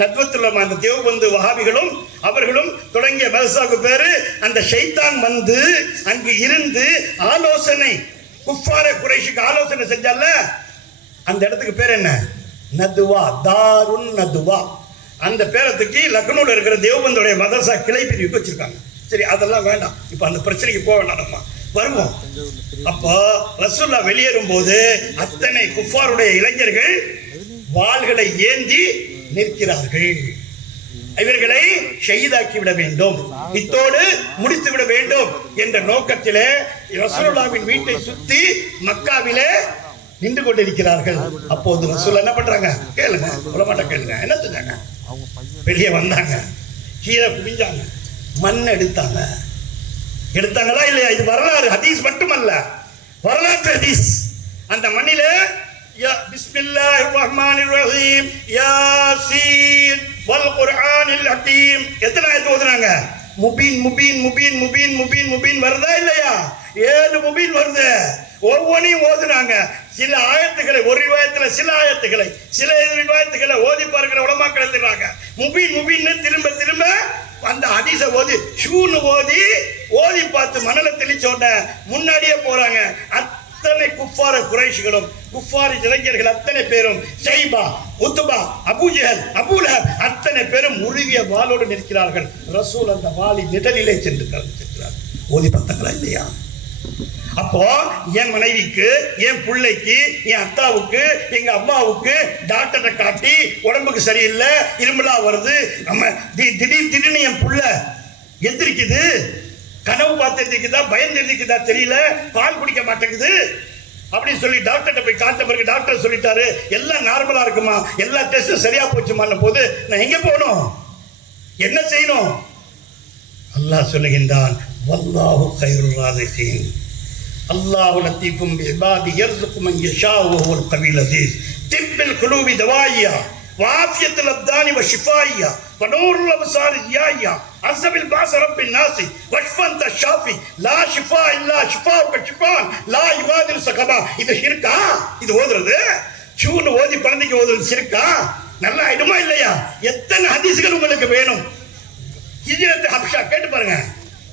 நத்வத்துல் அந்த தேவபந்து வஹாபிகளும் அவர்களும் தொடங்கிய மதரசாவுக்கு பேரு அந்த ஷைத்தான் வந்து அங்கு இருந்து ஆலோசனை, குஃபாரே குறைஷிக்கு ஆலோசனை செஞ்சால, அந்த இடத்துக்கு பேர் என்ன, நதுவா, தாருன் நதுவா. அந்த பேரத்துக்கு லக்னோவில் இருக்கிற தேவபந்துடைய மதரசா கிளை பிரிவுக்கு வச்சிருக்காங்க. சரி, அதெல்லாம் வேண்டாம், இப்போ அந்த பிரச்சனைக்கு போக வேண்டாம், நம்ம வருவோம். அப்போ ரசூல்லா வெளியேறும் போது அத்தனை குஃபாருடைய இளைஞர்கள் வாள்களை ஏந்தி நிற்கிறார்கள். இவர்களை ஷஹீதாக்கி விட வேண்டும், இத்தோடு முடித்து விட வேண்டும் என்ற நோக்கத்திலே ரசூலுல்லாவின் வீட்டை சுத்தி மக்காவிலே நின்று கொண்டிருக்கிறார்கள். அப்போது ரசூல் என்ன பண்றாங்க, கேளுங்க, உலமாட்ட கேளுங்க, என்ன செஞ்சாங்க, வெளியே வந்தாங்க, கீழே குடிஞ்சாங்க, மண் எடுத்தாங்க, எடுத்தாங்களா இல்லையா? இது வரலாறு ஹதீஸ் மட்டுமல்ல, வரலாற்று ஹதீஸ். அந்த மண்ணில பிஸ்மில்லாஹிர் ரஹ்மானிர் ரஹீம் யாசீன் வல் குர்ஆனில் ஹகீம் எத்தனை ஆயத்து ஓதுனாங்க? முபீன் முபீன் முபீன் முபீன் முபீன் முபீன் வருதா இல்லையா? 7 முபீன் வருது. ஒவ்வொன்றையும் ஓதுனாங்க. சில ஆயத்துக்களை ஒரு ரிவாயத்துல, சில ஆயத்துக்களை, சில ரிவாயத்துக்களை ஓதி பார்க்கிற உலமாக்கள் எழுதுறாங்க. முபீன் முபீன்னு திரும்ப திரும்ப அந்த ஹதீஸை ஓதி ஷூன்னு ஓதி பார்த்து மணல தெளிச்ச உடனே முன்னாடியே போறாங்க. அத்தனை குஃபார குறைஷிகளும் குஃபாரி இளைஞர்கள் அத்தனை பேரும், ஷைபா, உத்பா, அபூஜஹல், அபூலஹப் அத்தனை பேரும் உருவிய வாளோடு நிற்கிறார்கள். ரசூல் அந்த வாளி நிழலிலே சென்றார். ஓதி பார்த்தாங்களா இல்லையா? அப்போ என் மனைவிக்கு, என் பிள்ளைக்கு, என் அத்தாவுக்கு, எங்க அம்மாவுக்கு டாக்டரை காட்டி உடம்புக்கு சரியில்லை, இருமலா வருது, நம்ம திடீர்னு என் புள்ள எந்திரிக்குது, கனவு பார்த்து எந்திரிக்குதா, பயந்து எந்திரிக்குதா தெரியல, பால் குடிக்க மாட்டேங்குது அப்படின்னு சொல்லி டாக்டர்கிட்ட போய் காட்ட பிறகு டாக்டர் சொல்லிட்டாரு எல்லாம் நார்மலா இருக்குமா, எல்லா டெஸ்டும் சரியா போச்சுமான போது நான் எங்க போகணும், என்ன செய்யணும்? அல்லாஹ் சொல்லுகின்றான், வல்லாஹு கைருர் ராஸிகீன், அல்லாஹு லத்தீஃபும் பிஇபாதி யர்ஸுகு மன் யஷா வஹுவல் கவீயுல் அஸீஸ், திப்பில் குலூபி தவாயியா வஆஃபியத்துல் அப்தானி வஷிஃபாயியா வநூருல் அப்சாரி ஜியாயியா அஸபில் பாஸ ரப்பின் நாஸி வஷ்ஃபன் தஷாஃபி லா ஷிஃபா இல்லா ஷிஃபாஉக ஷிஃபான் லா யுகாதிரு ஸகமா. இது ஷிர்கா? இது ஓதுறது சூன்னு ஓதி குழந்தைக்கு ஓதுறது ஷிர்கா? நல்லா ஆயிடுமா இல்லையா? எத்தனை ஹதீஸ்கள் உங்களுக்கு வேணும்? ஹிஜ்ரத் ஹப்ஷா கேட்டு பாருங்க.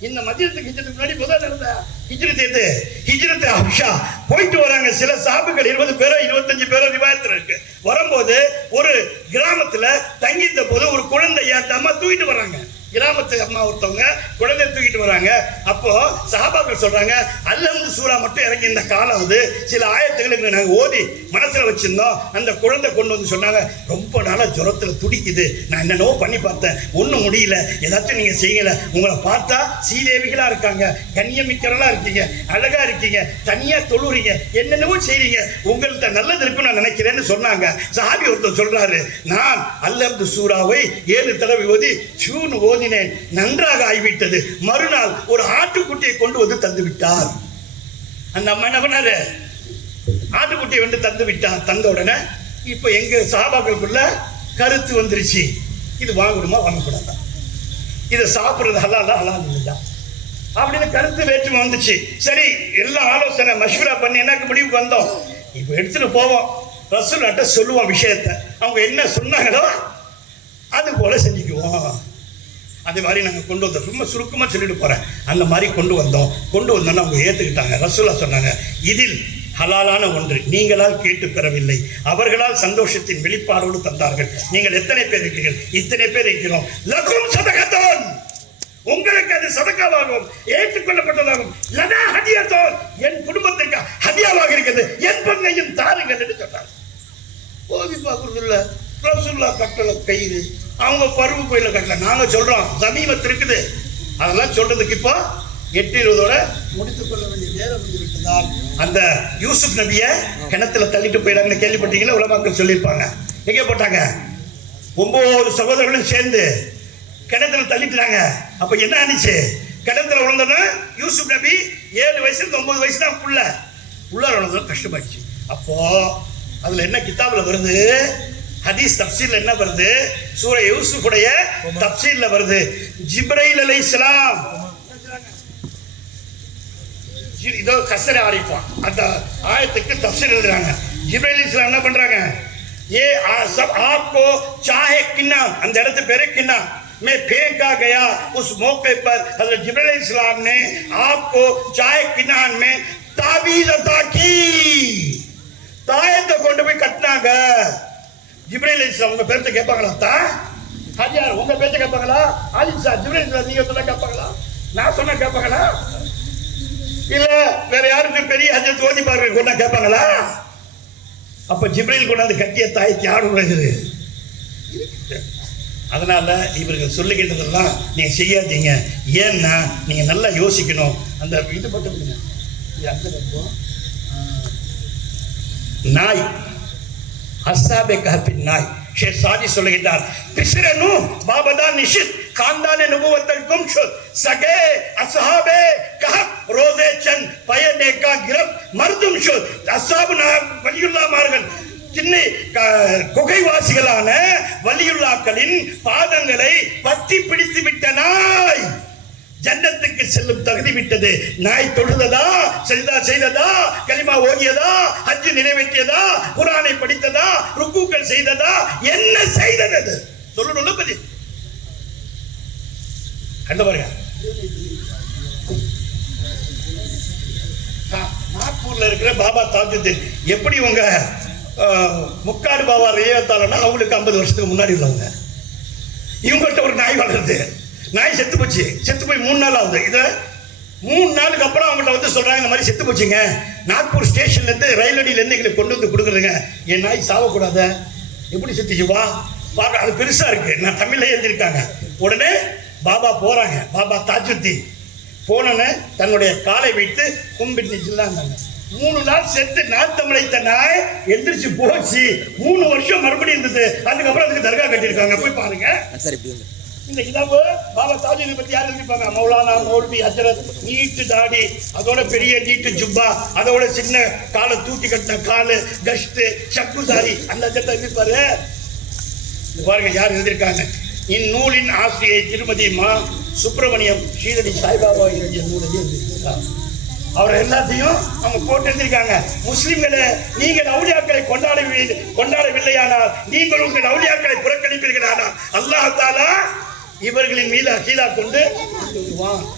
இந்த மதீனத்துக்கு ஹிஜ்ரத்துக்கு முன்னாடி முதல்ல நடந்த ஹிஜ்ரத் எது? ஹிஜ்ரத் ஹப்ஷா போயிட்டு வராங்க. சில சஹாபாக்கள் 20 பேரோ 25 பேரோ ரிவாயத்துல இருக்கு. வரும்போது ஒரு கிராமத்துல தங்கிட்ட போது ஒரு குழந்தைய அந்த அம்மா தூக்கிட்டு வராங்க. கிராமத்து அம்மா ஒருத்தவங்க குழந்தைய தூக்கிட்டு வராங்க. அப்போ சஹாபாக்கள் சொல்றாங்க, அல்ஹம்து சூரா மட்டும் இறங்கி இந்த காலம் வந்து சில ஆயத்துகளுக்கு நாங்கள் ஓதி மனசுல வச்சிருந்தோம். அந்த குழந்தை கொண்டு வந்து சொன்னாங்க, ரொம்ப நாளா ஜுரத்துல துடிக்குது, நான் என்னென்னவோ பண்ணி பார்த்தேன், ஒன்றும் முடியல, ஏதாச்சும் நீங்க செய்யல, உங்களை பார்த்தா சீதேவிகளா இருக்காங்க, கண்ணியமிக்கிறலா இருக்கீங்க, அழகா இருக்கீங்க, தனியா தொழுறீங்க, என்னென்னவோ செய்றீங்க, உங்கள்கிட்ட நல்லது இருக்குன்னு நான் நினைக்கிறேன்னு சொன்னாங்க. சஹாபி ஒருத்தர் சொல்றாரு, நான் அல்ஹம்து சூராவை 7 தடவை ஓதி சூன்னு ஓதினேன், நன்றாக ஆகிவிட்டது. மறுநாள் ஒரு ஆட்டுக்குட்டியை கொண்டு வந்து தந்து விட்டார். அந்த அம்மா என்ன பண்ணாரு? ஆட்டுக்குட்டியை வந்து தந்து விட்டார். தந்த உடனே இப்ப எங்க சஹாபாக்களுக்குள்ள கருத்து வந்துருச்சு, இது வாங்கணுமா வாங்கக்கூடாதா, இதை சாப்பிடுறது ஹலாலா ஹலால் இல்லையா அப்படின்னு கருத்து வேற்றுமை வந்துச்சு. சரி, எல்லாம் ஆலோசனை மஷ்வரா பண்ணி எனக்கு முடிவுக்கு வந்தோம். இப்ப எடுத்துட்டு போவோம், ரசூலுல்லாஹ்ட்ட சொல்லுவோம் விஷயத்தை, அவங்க என்ன சொன்னாங்களோ அது போல செஞ்சுக்குவோம். அதே மாதிரி நாங்கள் கொண்டு வந்தோம். ரொம்ப சுருக்கமாக சொல்லிட்டு போகிறேன். அந்த மாதிரி கொண்டு வந்தோன்னா அவங்க ஏற்றுக்கிட்டாங்க. ரசூலுல்லாஹ் சொன்னாங்க, இதில் ஹலாலான ஒன்று நீங்களால் கேட்டு பெறவில்லை, அவர்களால் சந்தோஷத்தின் வெளிப்பாடோடு தந்தார்கள். நீங்கள் எத்தனை பேர் இருக்கிறீர்கள்? இத்தனை பேர் இருக்கிறோம். லகும் சதகத்தோன், உங்களுக்கு அது சதகாவாகும், ஏற்றுக்கொள்ளப்பட்டதாகும். லனா ஹதியத்தோன், என் குடும்பத்திற்கு ஹதியாவாக இருக்கிறது, என் பங்கையும் தாருங்கள் என்று சொன்னார். ஓதி பார்க்கறது இல்லை. ரசூலுல்லாஹ் கட்டளை கயிறு, அவங்க பருவ கோயில கட்டல. நாங்க சொல்றோம் சமீபத்து இருக்குது, அதெல்லாம் சொல்றதுக்கு இப்போ 8:20 முடித்துக் கொள்ள வேண்டிய நேரம் வந்து விட்டதால் அந்த யூசுப் நபிய கிணத்துல தள்ளிட்டு போயிடாங்கன்னு கேள்விப்பட்டீங்களா? உலமாக்கள் சொல்லியிருப்பாங்க. எங்கே போட்டாங்க? 9 சகோதரர்களும் சேர்ந்து கிணத்துல தள்ளிட்டுறாங்க. அப்ப என்ன ஆனிச்சு? கிணத்துல விழுந்தோன்னா யூசுப் நபி 7 வயசுல 9 வயசு தான் உள்ளார விழுந்தோம், கஷ்டமாயிடுச்சு. அப்போ அதுல என்ன கிதாபுல வருது? ஹதீஸ் தப்சீர்ல என்ன வருது? சூரா யூசுஃபுடைய தப்சீர்ல வருது, ஜிப்ரைல் அலைஹிஸ்ஸலாம் இதோ கசரை ஆரிப்பான் அந்த ஆயத்துக்கு தப்சீர் எழுதுறாங்க. ஜிப்ரைல் அலைஹிஸ்ஸலாம் என்ன பண்றாங்க? ये सब आपको चाहे किन्ना, அந்த இடத்து பேரு கின்னா, मैं फेंका गया उस मौके पर हजरत जिब्रील अलैहिस्सलाम ने आपको चाहे किन्नान में ताबीज़ अता की, தாயத்தை கொண்டு போய் கட்டினாங்க. ஜிப்ரீல் அலைஹிஸ்ஸலாம் உங்க பேச்சை கேட்பாங்களா? ஹஜ்ஜார் உங்க பேச்சை கேட்பாங்களா? ஆலிசா ஜிப்ரீல் அலைஹிஸ்ஸலாம் நீங்க சொன்னா கேட்பாங்களா? நான் சொன்னா கேட்பாங்களா? இல்ல வேற யாருக்கும் பெரிய ஹஜ்ஜத் ஓதி பாருங்க கொண்டா கேட்பாங்களா? அப்ப ஜிப்ரீல் கொண்டாந்து கட்டிய தாய்க்கு யார் உலகுது? அதனால இவர்கள் சொல்லுகின்றதெல்லாம் நீங்க செய்யாதீங்க. ஏன்னா நீங்க நல்லா யோசிக்கணும். அந்த இது மட்டும் நாய், அஸ்ஸாபே கஹ்ஃபின் நாய், ஷேக் சாதி சொல்லுகிறார், பிஸ்ரனு பாபதா நிஷித் खानदान नबूवत गुमशुद सगे असहाबे कहफ रोजे चंद பயனே கா கிரப் மர்தும் ஷுத் அஸ்ஹாபுனா வலியுல்லாமார்கள் சின்ன குகைவாசிகளான வலியுல்லாக்களின் பாதங்களை பற்றி பிடித்து விட்ட நாய் ஜன்னத்துக்கு செல்லும் தகுதி விட்டது. நாய் தொழுததா, செய்ததா, கலிமா ஓதியதா, ஹஜ் நிறைவேற்றியதா, குர்ஆனை படித்ததா, ருக்கூக்கள் செய்ததா, என்ன செய்தது சொல்லணும் பதி கண்ட பாருங்க. நாக்பூர்ல இருக்கிற பாபா தாஜுத்தீன் எப்படி உங்க முக்காடு பாபா ரேவத்தாலனா அவங்களுக்கு 50 வருஷத்துக்கு முன்னாடி உள்ளவங்க. இவங்கள்ட்ட ஒரு நாய் வளருது, நாய் செத்து போச்சு, செத்து போய் 3 நாள் ஆகுது. இதை 3 நாளுக்கு அப்புறம் அவங்கள்ட்ட வந்து சொல்றாங்க, இந்த மாதிரி செத்து போச்சுங்க, நாக்பூர் ஸ்டேஷன்ல இருந்து ரயில் அடியில இருந்து எங்களுக்கு கொண்டு வந்து கொடுக்குறதுங்க, என் நாய் சாவக்கூடாத. எப்படி செத்துச்சு வா பார்க்க, அது பெருசா இருக்கு, நான் தமிழ்ல எழுதியிருக்காங்க. உடனே பாபா போறாங்க, பாபா தாஜுத்தீன் போனோன்னு தன்னுடைய காலை வைத்து கும்பிட்டு நிச்சுலாங்க. 3 நாள் செத்து நாத்தமிழைத்த நாய் எந்திரிச்சு போச்சு. 3 வருஷம் மறுபடியும் இருந்தது. அதுக்கப்புறம் அதுக்கு தர்கா கட்டியிருக்காங்க, போய் பாருங்க. இந்த கிதாபு பாபா தாஜுத்தீன் பத்தி யார் எழுதிப்பாங்க? மௌலானா மௌலவி ஹஜரத், நீட்டு தாடி, அதோட பெரிய நீட்டு ஜுப்பா, அதோட சின்ன காலை தூக்கி கட்டின காலு, கஷ்டு, சக்குதாரி, அந்த அஜத்தை எழுதிப்பாரு. பாருங்க யார் எழுதியிருக்காங்க. இந்நூலின் ஆசிரியை திருமதி மா சுப்பிரமணியம் ஸ்ரீரடி சாய்பாபா எழுதிய நூலையும் அவர் எல்லாத்தையும் அவங்க போட்டு எழுதியிருக்காங்க. முஸ்லிம்களே, நீங்கள் அவுலியாக்களை கொண்டாடவில்லையானால், நீங்கள் உங்கள் அவுலியாக்களை புறக்கணிப்பீர்களானால் அல்லாஹ் தஆலா இவர்களின் மீது அகீலா கொண்டு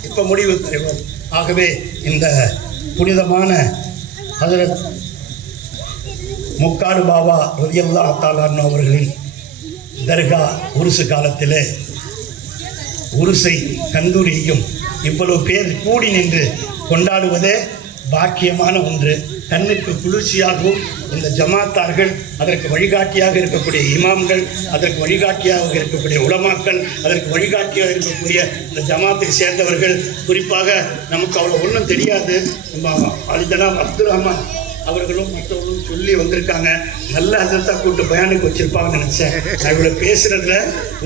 இப்ப முடிவு தருவார். ஆகவே இந்த புனிதமான ஹஜரத் முக்காடு பாபா ரலியல்லாஹு தஆலா அவர்களின் தர்கா உருசு காலத்தில் உருசை கந்தூரியையும் இவ்வளவு பேர் கூடி நின்று கொண்டாடுவதே பாக்கியமான ஒன்று. கண்ணுக்கு குளிர்ச்சியாகவும் இந்த ஜமாத்தார்கள், அதற்கு வழிகாட்டியாக இருக்கக்கூடிய இமாம்கள், அதற்கு வழிகாட்டியாக இருக்கக்கூடிய உலமாக்கள், அதற்கு வழிகாட்டியாக இருக்கக்கூடிய இந்த ஜமாத்தை சேர்ந்தவர்கள், குறிப்பாக நமக்கு அவ்வளோ ஒன்றும் தெரியாது, அலிதனாப் அப்துல் ரஹ்மான் அவர்களும் மற்றவர்களும் சொல்லி வந்திருக்காங்க. நல்ல அதற்கு கூட்டு பயானுக்கு வச்சிருப்பாங்கன்னு நினைச்சேன். நான் இவ்வளோ பேசுறதுல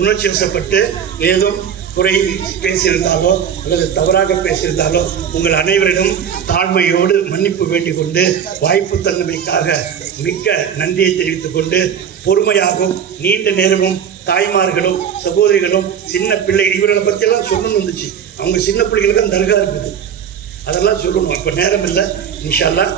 உணர்ச்சி வசப்பட்டு ஏதும் குறை பேசியிருந்தாலோ அல்லது தவறாக பேசியிருந்தாலோ உங்கள் அனைவரிடம் தாழ்மையோடு மன்னிப்பு வேண்டிக் கொண்டு, வாய்ப்பு தன்மைக்காக மிக்க நன்றியை தெரிவித்துக் கொண்டு, பொறுமையாகவும் நீண்ட நேரமும் தாய்மார்களும் சகோதரிகளும் சின்ன பிள்ளை இவர்களை பற்றியெல்லாம் சொல்லணும்னு இருந்துச்சு. அவங்க சின்ன பிள்ளைகளுக்கு தர்கா இருக்குது, அதெல்லாம் சொல்லணும். இப்போ நேரம் இல்லை. இன்ஷா அல்லாஹ்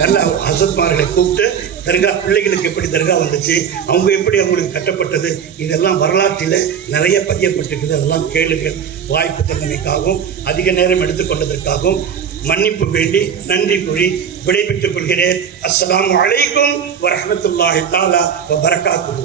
நல்ல ஹசரத்மார்களை கூப்பிட்டு தர்கா பிள்ளைகளுக்கு எப்படி தர்கா வந்துச்சு, அவங்க எப்படி அவங்களுக்கு கட்டப்பட்டது, இதெல்லாம் வரலாற்றில் நிறைய பதியப்பட்டிருக்குது. அதெல்லாம் கேளுங்கள். வாய்ப்பு தன்மைக்காகவும் அதிக நேரம் எடுத்துக்கொண்டதற்காகவும் மன்னிப்பு வேண்டி நன்றி கூறி விடைபெற்றுக் கொள்கிறேன். அஸ்ஸலாமு அலைக்கும் வரஹ்மத்துல்லாஹி தஆலா வ பரகாத்துஹு.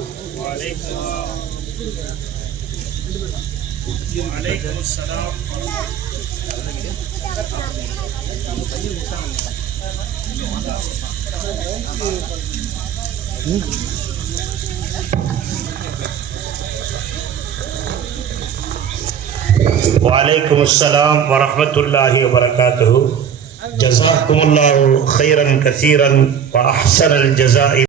वालेकुम अस्सलाम वरहमतुल्लाहि वबरकातुहू। जज़ाकुमुल्लाहु खैरन कसीरन व अहसनल जज़ाई।